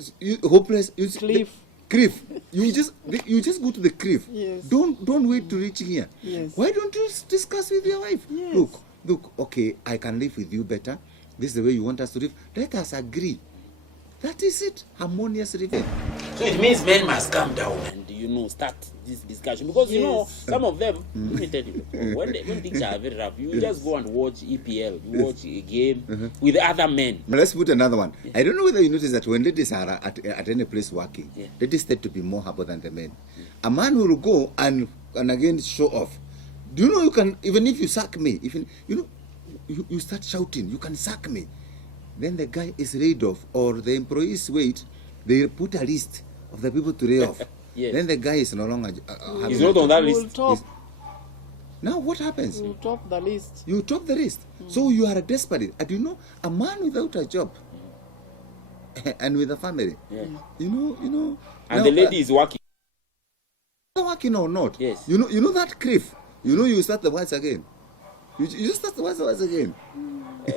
hopeless. Cliff. Cliff. You just go to the cliff. Yes. Don't wait to reach here. Yes. Why don't you discuss with your wife? Yes. Look. Okay, I can live with you better. This is the way you want us to live. Let us agree. That is it. Harmonious living. So it means men must calm down and start this discussion because Yes. some of them. Let me tell you, when things are very rough, you just go and watch EPL, you watch a game with other men. Now let's put another one. I don't know whether you notice that when ladies are at any place working, Yeah. ladies tend to be more humble than the men. A man will go and again show off. Do you know you can, even if you sack me, even you start shouting, you can sack me. Then the guy is laid off, or the employees wait. They put a list of the people to lay off. Yes. Then the guy is no longer. Having He's a not on job. that You will list. top, Now what happens? you will top the list. You top the list. So you are desperate. And a man without a job and with a family. Yeah. You know. And now, the lady is working. working or not. Yes. You know that cliff. You start the words again. You just start the words again.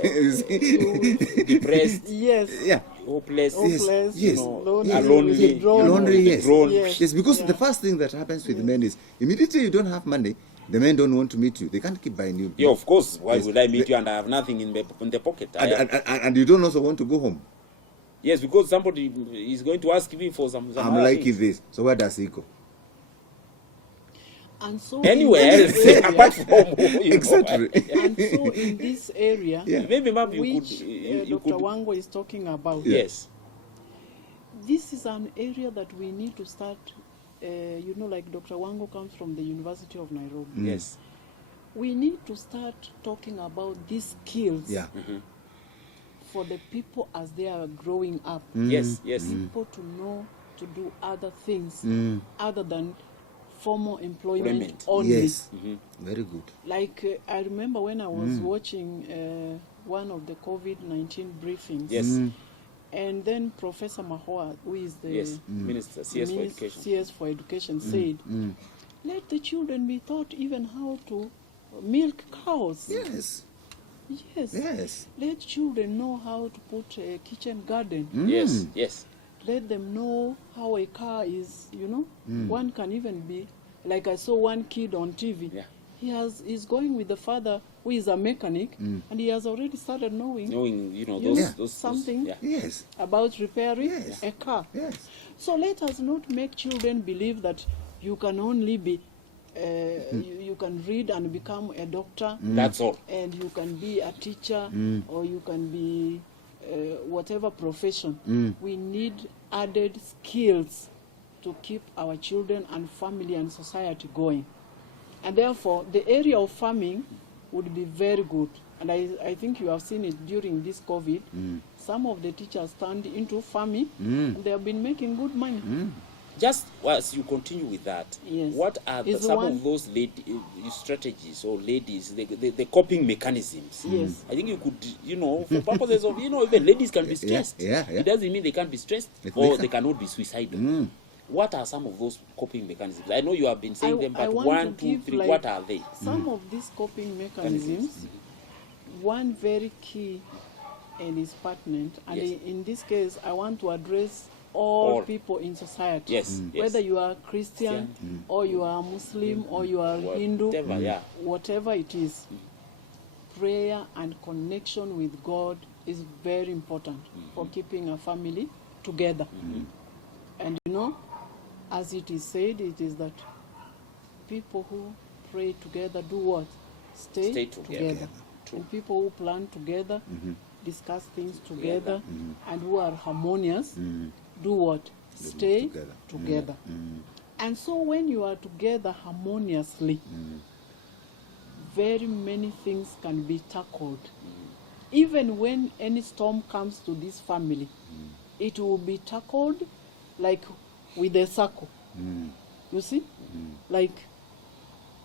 You see? Depressed, Yes. Yeah. hopeless, Hopeless, yes, lonely, lonely, withdrawn. Lonely, yes. withdrawn. Yes. Yes, because Yeah. the first thing that happens with men is immediately you don't have money, the men don't want to meet you. They can't keep buying you. Yeah, of course. Why Yes. would I meet you and I have nothing in the pocket? And you don't also want to go home. Yes, because somebody is going to ask me for some I'm other liking things. this. So where does he go? And so Anywhere in else this area, apart from Exactly. and so in this area, Yeah. Maybe, ma'am, you which could. You Dr. could. Wango is talking about, Yes. this is an area that we need to start. Like Dr. Wango comes from the University of Nairobi. Yes. We need to start talking about these skills Yeah. for the people as they are growing up. Yes. Yes. People to know to do other things other than formal employment Employment. only. Yes. Very good. Like I remember when I was watching one of the COVID-19 briefings. Yes. And then Professor Mahoa, who is the Yes. Minister, CS for Education. CS for Education, said, let the children be taught even how to milk cows. Yes. Yes. Yes. Let children know how to put a kitchen garden. Yes. Yes. Let them know how a car is, One can even be, like I saw one kid on TV. Yeah. He's going with the father who is a mechanic, and he has already started knowing Knowing, Yeah. those Something. yeah. Yes. about repairing Yes. a car. Yes. So let us not make children believe that you can only be, you can read and become a doctor, That's all. and you can be a teacher, or you can be whatever profession. We need added skills to keep our children and family and society going. And therefore, the area of farming would be very good. And I think you have seen it during this COVID. Some of the teachers turned into farming, and they have been making good money. Just as you continue with that, Yes. what are Is some one- of those strategies or the coping mechanisms? Yes. I think you could, for purposes of, even ladies can be stressed. Yeah. It doesn't mean they can't be stressed If or they they cannot be suicidal. What are some of those coping mechanisms? I know you have been saying them, I but want one, to two, give, three, like, what are they? Some of these coping mechanisms, one very key and is pertinent, and Yes. in this case, I want to address all All. people in society. Yes, yes. Whether you are Christian, or you are Muslim, or you are Hindu, Whatever, yeah. whatever it is, prayer and connection with God is very important for keeping a family together. And you know, as it is said, it is that people who pray together do what? Stay together. True. And people who plan together, discuss things together, and who are harmonious, do what? Stay together. And so when you are together harmoniously, very many things can be tackled. Even when any storm comes to this family, it will be tackled like with a circle. You see? Like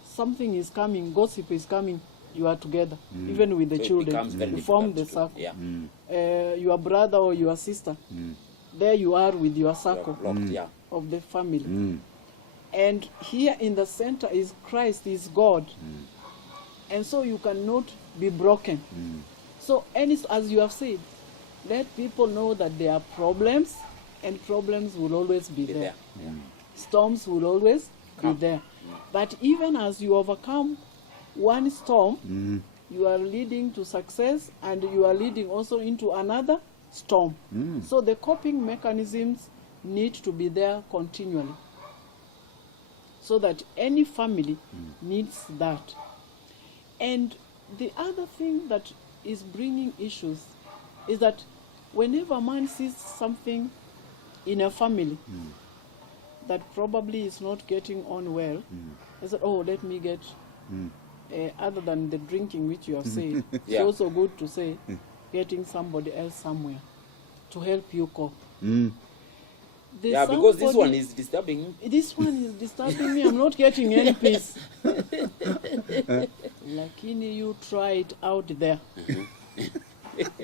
something is coming, gossip is coming, you are together. Even with the So it children, becomes very you form the difficult circle. to- yeah. Your brother or your sister, there you are with your You are circle blocked, yeah. of the family. And here in the center is Christ, is God. And so you cannot be broken. So, as you have said, let people know that there are problems, and problems will always be Be there. there. Yeah. Storms will always be there. But even as you overcome one storm, you are leading to success, and you are leading also into another storm. So the coping mechanisms need to be there continually, so that any family needs that. And the other thing that is bringing issues is that whenever a man sees something in a family that probably is not getting on well, he said, oh, let me get, other than the drinking which you have said, it's Yeah. also good to say, getting somebody else somewhere to help you cope. There's Yeah, because this one somebody- is disturbing you. This one is disturbing me. I'm not getting any peace. Lakini you try it out there.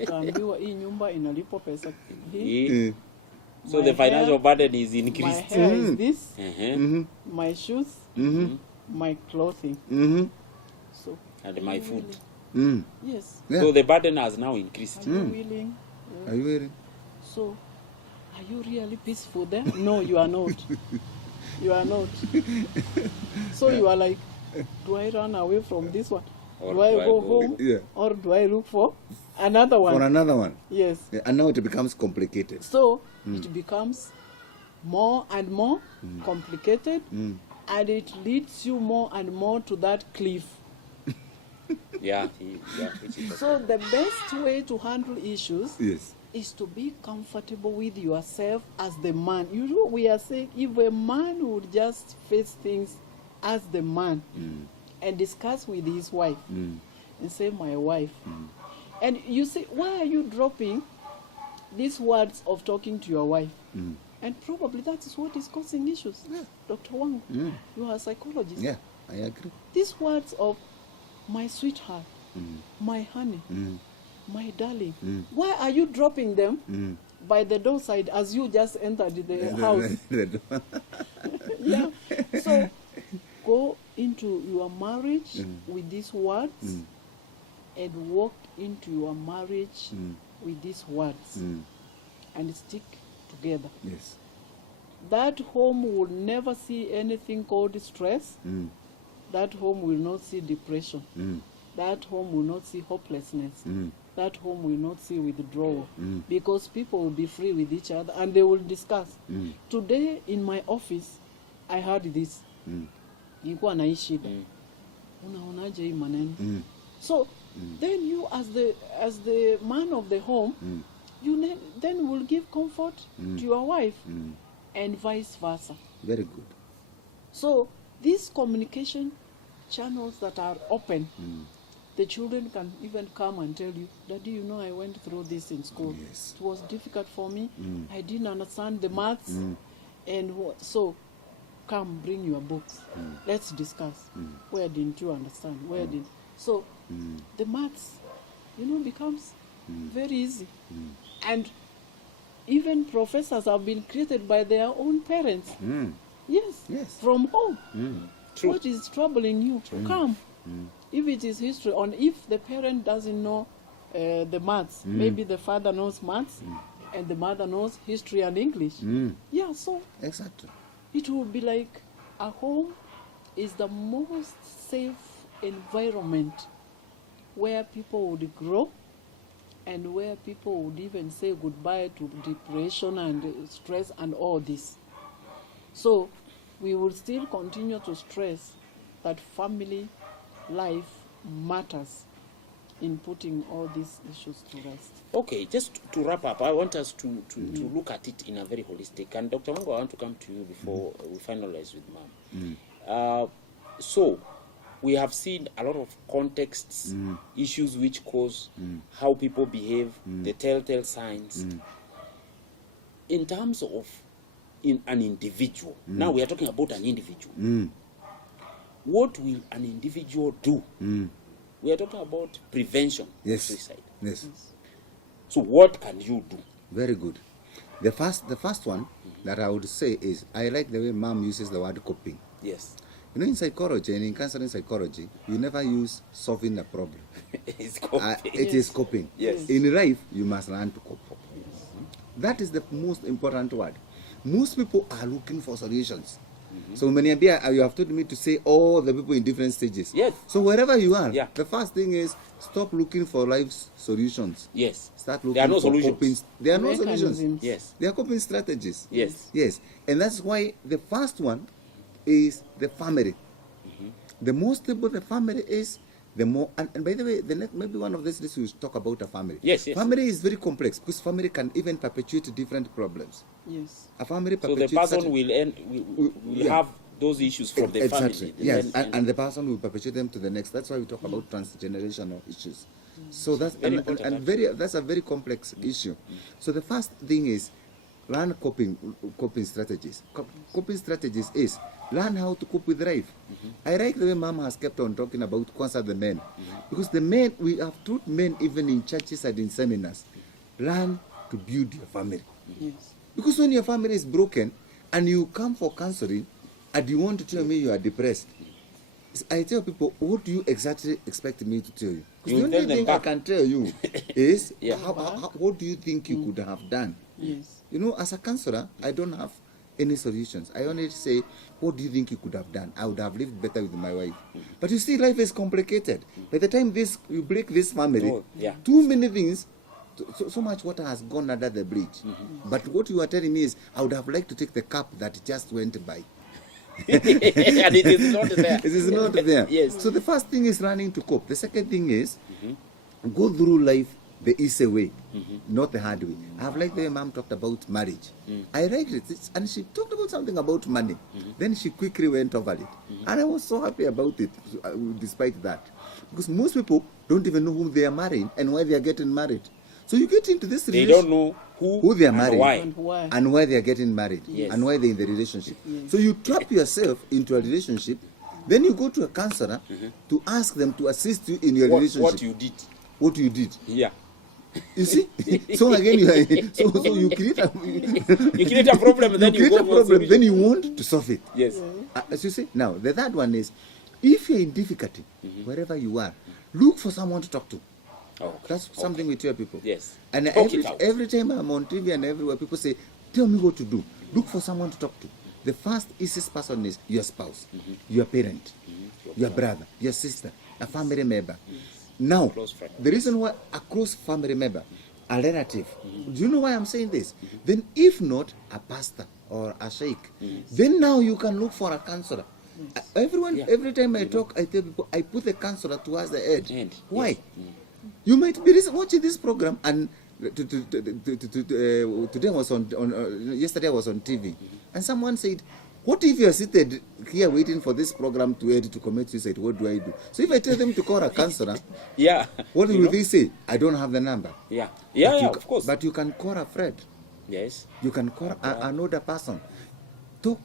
Kaambiwa hii nyumba inalipo pesa hii. So My the financial hair- burden is My increased. hair is this, my shoes, Mm-hmm. my clothing. So And my food. yes, Yeah. So the burden has now increased. are you willing? Are you ready? So are you really peaceful there? No, you are not. You are not. So you are like, do I run away from this one? Or Do I go home? Yeah. Or do I look for another one? For another one. Yes. Yeah, and now it becomes complicated. So it becomes more and more complicated, and it leads you more and more to that cliff. Yeah, which is So the best way to handle issues Yes. is to be comfortable with yourself as the man. You know, we are saying if a man would just face things as the man and discuss with his wife and say, my wife. And you say, why are you dropping these words of talking to your wife? And probably that is what is causing issues. Yeah. Dr. Wang, you are a psychologist. Yeah, I agree. These words of my sweetheart, my honey, my darling, why are you dropping them by the door side as you just entered the house? Yeah. So go into your marriage with these words and walk into your marriage with these words and stick together. Yes. That home will never see anything called stress. That home will not see depression. That home will not see hopelessness. That home will not see withdrawal. Because people will be free with each other and they will discuss. Today in my office, I heard this. Nilikuwa na hii shida. Unaonaje hii maneno? So then you as the man of the home, you then will give comfort to your wife and vice versa. Very good. So these communication channels that are open, the children can even come and tell you, Daddy, you know I went through this in school. Yes. It was difficult for me. I didn't understand the maths. And so come, bring your books. Let's discuss. Where didn't you understand? Where did... So the maths, becomes very easy. And even professors have been created by their own parents. Yes, Yes. from home. True. What is troubling you? Come. If it is history, and if the parent doesn't know the maths, maybe the father knows maths, and the mother knows history and English. Yeah, so Exactly. it will be like a home is the most safe environment where people would grow and where people would even say goodbye to depression and stress and all this. So we will still continue to stress that family life matters in putting all these issues to rest. Okay, just to wrap up, I want us to look at it in a very holistic. And Dr. Mungo, I want to come to you before we finalize with Ma'am. So, we have seen a lot of contexts, issues which cause how people behave, the telltale signs. In terms of in an individual, now we are talking about an individual. What will an individual do? We are talking about prevention of suicide. Yes. So what can you do? Very good. The first one that I would say is, I like the way Mom uses the word coping. Yes. You know, in psychology and in counseling psychology, you never use solving a problem. It's coping. It is coping. Yes. In life, you must learn to cope. That is the most important word. Most people are looking for solutions. So many you have told me to say all the people in different stages. Yes. So wherever you are, Yeah. the first thing is stop looking for life's solutions. Yes. Start looking There are no for solutions. coping. There are no solutions. Mechanisms. Yes. They are coping strategies. Yes. Yes. And that's why the first one is the family. The more stable the family is, the more. And by the way, the next, maybe one of these days we will talk about a family. Yes, yes. Family is very complex because family can even perpetuate different problems. Yes. A family So the perpetuates person certain- will yeah. have those issues from the Exactly. family. Yes, Then- and the person will perpetuate them to the next. That's why we talk about transgenerational issues. So that's Very important, and very that's a very complex issue. So the first thing is learn coping strategies. Coping strategies is learn how to cope with life. I like the way Mama has kept on talking about concern the men, because the men, we have taught men even in churches and in seminars, learn to build your family. Yes. Because when your family is broken and you come for counseling and you want to tell me you are depressed, I tell people, what do you exactly expect me to tell you? Because You the tell only them thing I back. can tell you is, Yeah. what do you think you could have done? Yes. You know, as a counselor, I don't have any solutions. I only say, what do you think you could have done? I would have lived better with my wife. But you see, life is complicated. By the time you break this family, Oh, yeah. too many things, so much water has gone under the bridge. But what you are telling me is, I would have liked to take the cup that just went by. and it is not there. It is not there. Yes. So the first thing is learning to cope. The second thing is go through life the easy way, not the hard way. I have liked the way Mom talked about marriage. I liked it. And she talked about something about money. Then she quickly went over it. And I was so happy about it, despite that. Because most people don't even know whom they are marrying and why they are getting married. So you get into this They relationship. don't know Who they are and marrying. why. And why? And why they are getting married, Yes. and why they're in the relationship. Yes. So you trap yourself into a relationship, then you go to a counselor to ask them to assist you in your relationship. What you did. What you did. Yeah. You see? So again, you are, so you create a You create a problem and then you create go a for problem, solution. then you want to solve it. Yes. As you see, now the third one is, if you're in difficulty, wherever you are, look for someone to talk to. Okay. That's something we tell people. Yes. And Talk it out. every time I'm on TV and everywhere, people say, tell me what to do. Look for someone to talk to. The first easiest person is your spouse, your parent, your brother, your sister, a family member. Now, Close friend. the reason why a close family member, a relative, do you know why I'm saying this? Then if not, a pastor or a sheikh, then now you can look for a counselor. Everyone, Yeah. every time I talk, I tell people, I put the counselor towards the edge. End. Why? Yes. You might be watching this program, and today was yesterday I was on TV, and someone said, "What if you are seated here waiting for this program to end to commit suicide? What do I do?" So if I tell them to call a counselor, Yeah. what You will know? they say? I don't have the number. Yeah. Yeah, But yeah, you of course. But you can call a friend. Yes. You can call another person. Talk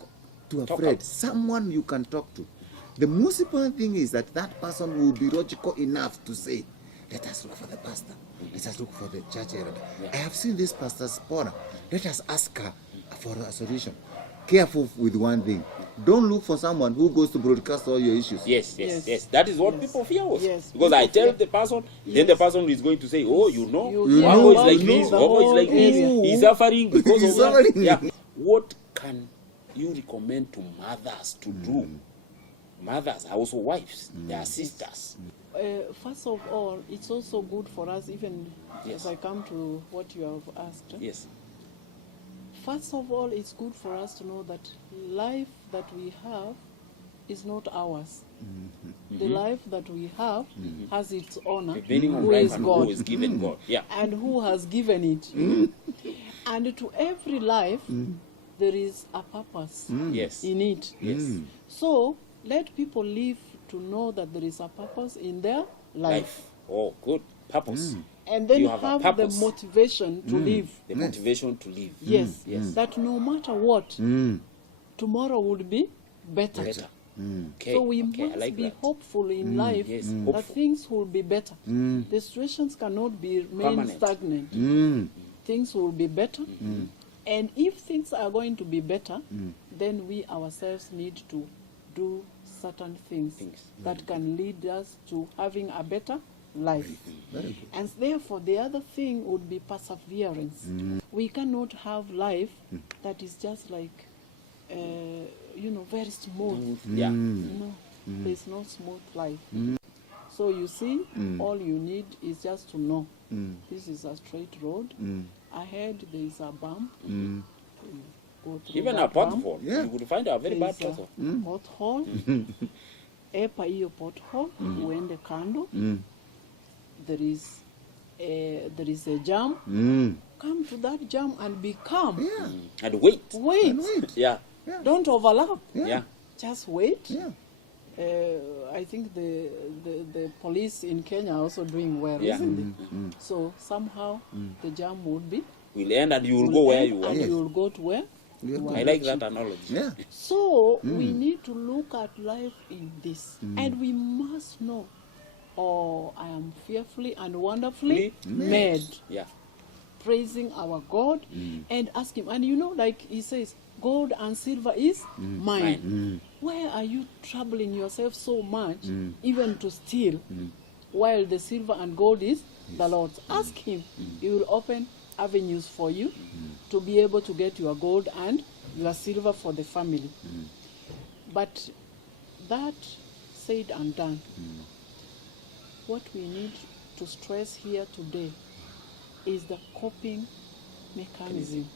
to a Talk friend, out. someone you can talk to. The most important thing is that that person will be logical enough to say Let us look for the pastor. Let us look for the church elder. I have seen this pastor's corner. Let us ask her for a solution. Careful with one thing. Don't look for someone who goes to broadcast all your issues. Yes. Yes. That is what Yes. people fear was. Yes. Because I People tell fear. the person, then Yes. the person is going to say, oh, you know, You Wako know, is like you this, know. Wako is like The this. whole He's suffering because He's of that. suffering. Yeah. What can you recommend to mothers to do? Mothers are also wives. They are sisters. First of all, it's also good for us, even Yes. as I come to what you have asked. Yes. First of all, it's good for us to know that life that we have is not ours. The life that we have has its owner, The meaning of who life is and God, who is given God. Yeah. and who has given it. And to every life, there is a purpose Yes. in it. Yes. So let people live to know that there is a purpose in their life. Oh, good. Purpose. And then You have a have the purpose. motivation to live. The motivation to live. Yes. Yes. That no matter what, tomorrow would be better. Better. Okay. So we okay, I must like be that. hopeful in life Yes, that hopeful. things will be better. The situations cannot be remain Permanent. stagnant. Things will be better. And if things are going to be better, then we ourselves need to do certain things that can lead us to having a better life. And therefore, the other thing would be perseverance. We cannot have life that is just like, very smooth. Yeah. No, there's no smooth life. So you see, all you need is just to know this is a straight road. Ahead there is a bump. You go through Even that a bump. pothole. Yeah. You would find a very bad There's pothole. a pothole. Epa hiyo pothole, uende kando. There is a jam. Come to that jam and be calm. Yeah. And wait. Wait. Yeah. Don't overlap. Yeah. Just wait. Yeah. I think the police in Kenya are also doing well, Yeah. isn't it? So somehow the jam would be. Will end and you will will go where end you and want. you will go to where. Yeah. you I are like reaching. that analogy. Yeah. So we need to look at life in this, and we must know, oh, I am fearfully and wonderfully made. Yeah. Praising our God and ask Him. And like He says, gold and silver is mine. Where are you troubling yourself so much, even to steal, while the silver and gold is the Lord's? Ask Him. He will open avenues for you to be able to get your gold and your silver for the family. But that said and done, what we need to stress here today is the coping mechanism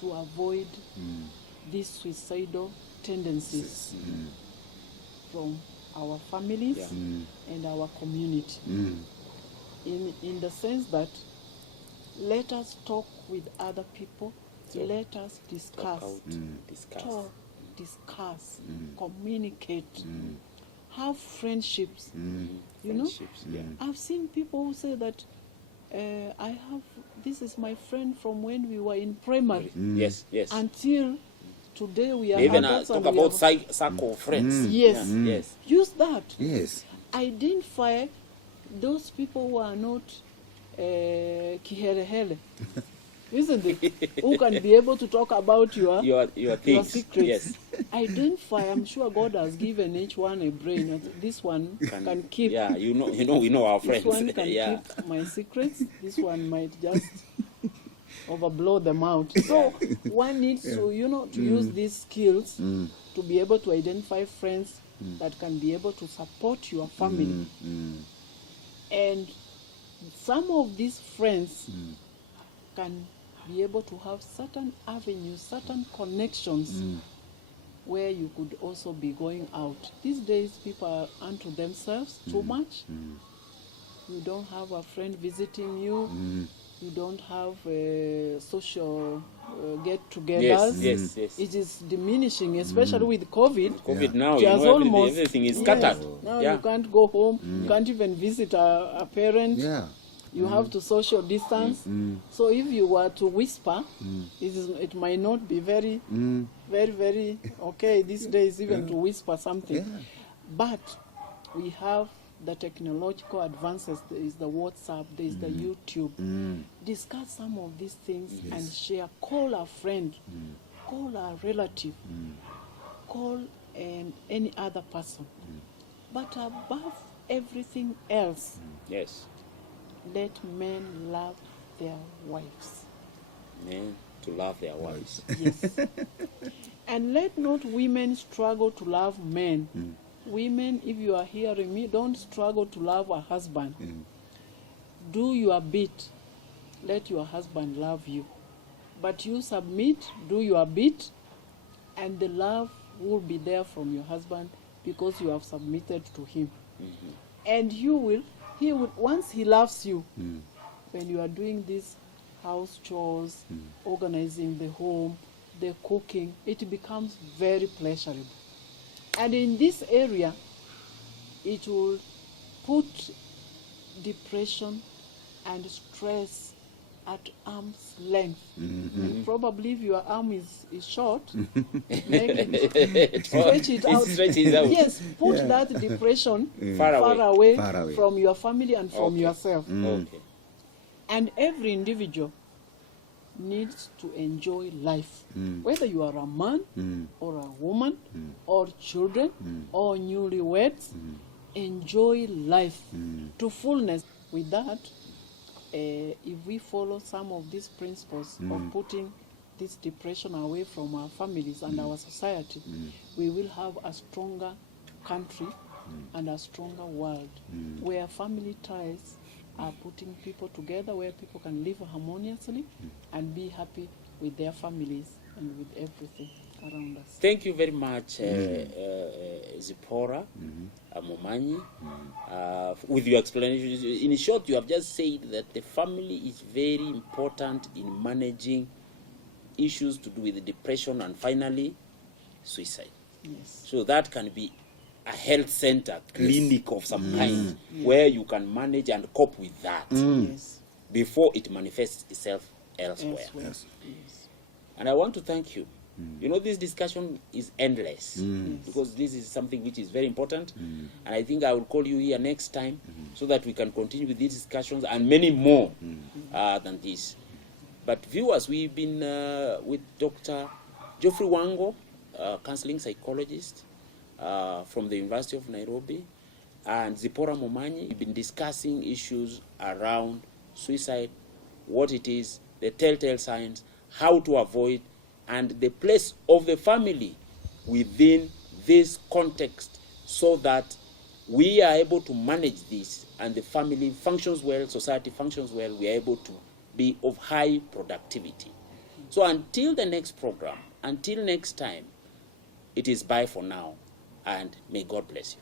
to avoid these suicidal tendencies from our families and our community. In the sense that let us talk with other people, let us discuss, Discuss. discuss, communicate, have friendships. Friendships, yeah. I've seen people who say that this is my friend from when we were in primary Yes, yes. until today we are They even adults talk and we about have- circle of friends. Yes. Yeah, yes. Use that. Yes. Identify those people who are not kihelehele, isn't it? Who can be able to talk about your Things. secrets. Yes. Identify. I'm sure God has given each one a brain. This one can keep. Yeah, we know our This friends. one can yeah. keep my secrets. This one might just overblow them out. So one needs to, to use these skills to be able to identify friends that can be able to support your family. And some of these friends can be able to have certain avenues, certain connections where you could also be going out. These days, people are unto themselves too much. You don't have a friend visiting you. You don't have social get-togethers. Yes. It is diminishing, especially with COVID. COVID now, It has everything is scattered. Now Yeah. you can't go home. You can't even visit a parent. Yeah. You have to social distance. So if you were to whisper, it might not be very, very okay these days even to whisper something. Yeah. But we have the technological advances, there is the WhatsApp, there is the YouTube. Discuss some of these things and share. Call a friend, call a relative, call any other person. But above everything else, Yes. let men love their wives. Men to love their wives. Yes. And let not women struggle to love men. Women, if you are hearing me, don't struggle to love a husband. Do your bit. Let your husband love you. But you submit, do your bit, and the love will be there from your husband because you have submitted to him. And he will, once he loves you, when you are doing these house chores, organizing the home, the cooking, it becomes very pleasurable. And in this area, it will put depression and stress at arm's length. And probably if your arm is short, make it, stretch it out. Stretch it out. Yes, put that depression Far away. Far away. from your family and from Okay. yourself. Okay. And every individual needs to enjoy life. Whether you are a man or a woman or children or newlyweds, enjoy life to fullness. With that, if we follow some of these principles of putting this depression away from our families and our society, we will have a stronger country and a stronger world where family ties are putting people together, where people can live harmoniously and be happy with their families and with everything around us. Thank you very much, Zipporah Momanyi, with your explanation. In short, you have just said that the family is very important in managing issues to do with depression and finally suicide. Yes. So that can be a health center, clinic of some kind, where you can manage and cope with that Yes. before it manifests itself elsewhere. Elsewhere. Yes. Yes. And I want to thank you. You know, this discussion is endless because this is something which is very important. And I think I will call you here next time so that we can continue with these discussions and many more than this. But viewers, we've been with Dr. Geoffrey Wango, counseling psychologist from the University of Nairobi, and Zipporah Momanyi. We've been discussing issues around suicide, what it is, the telltale signs, how to avoid, and the place of the family within this context so that we are able to manage this and the family functions well, society functions well, we are able to be of high productivity. So until the next program, until next time, it is bye for now, and may God bless you.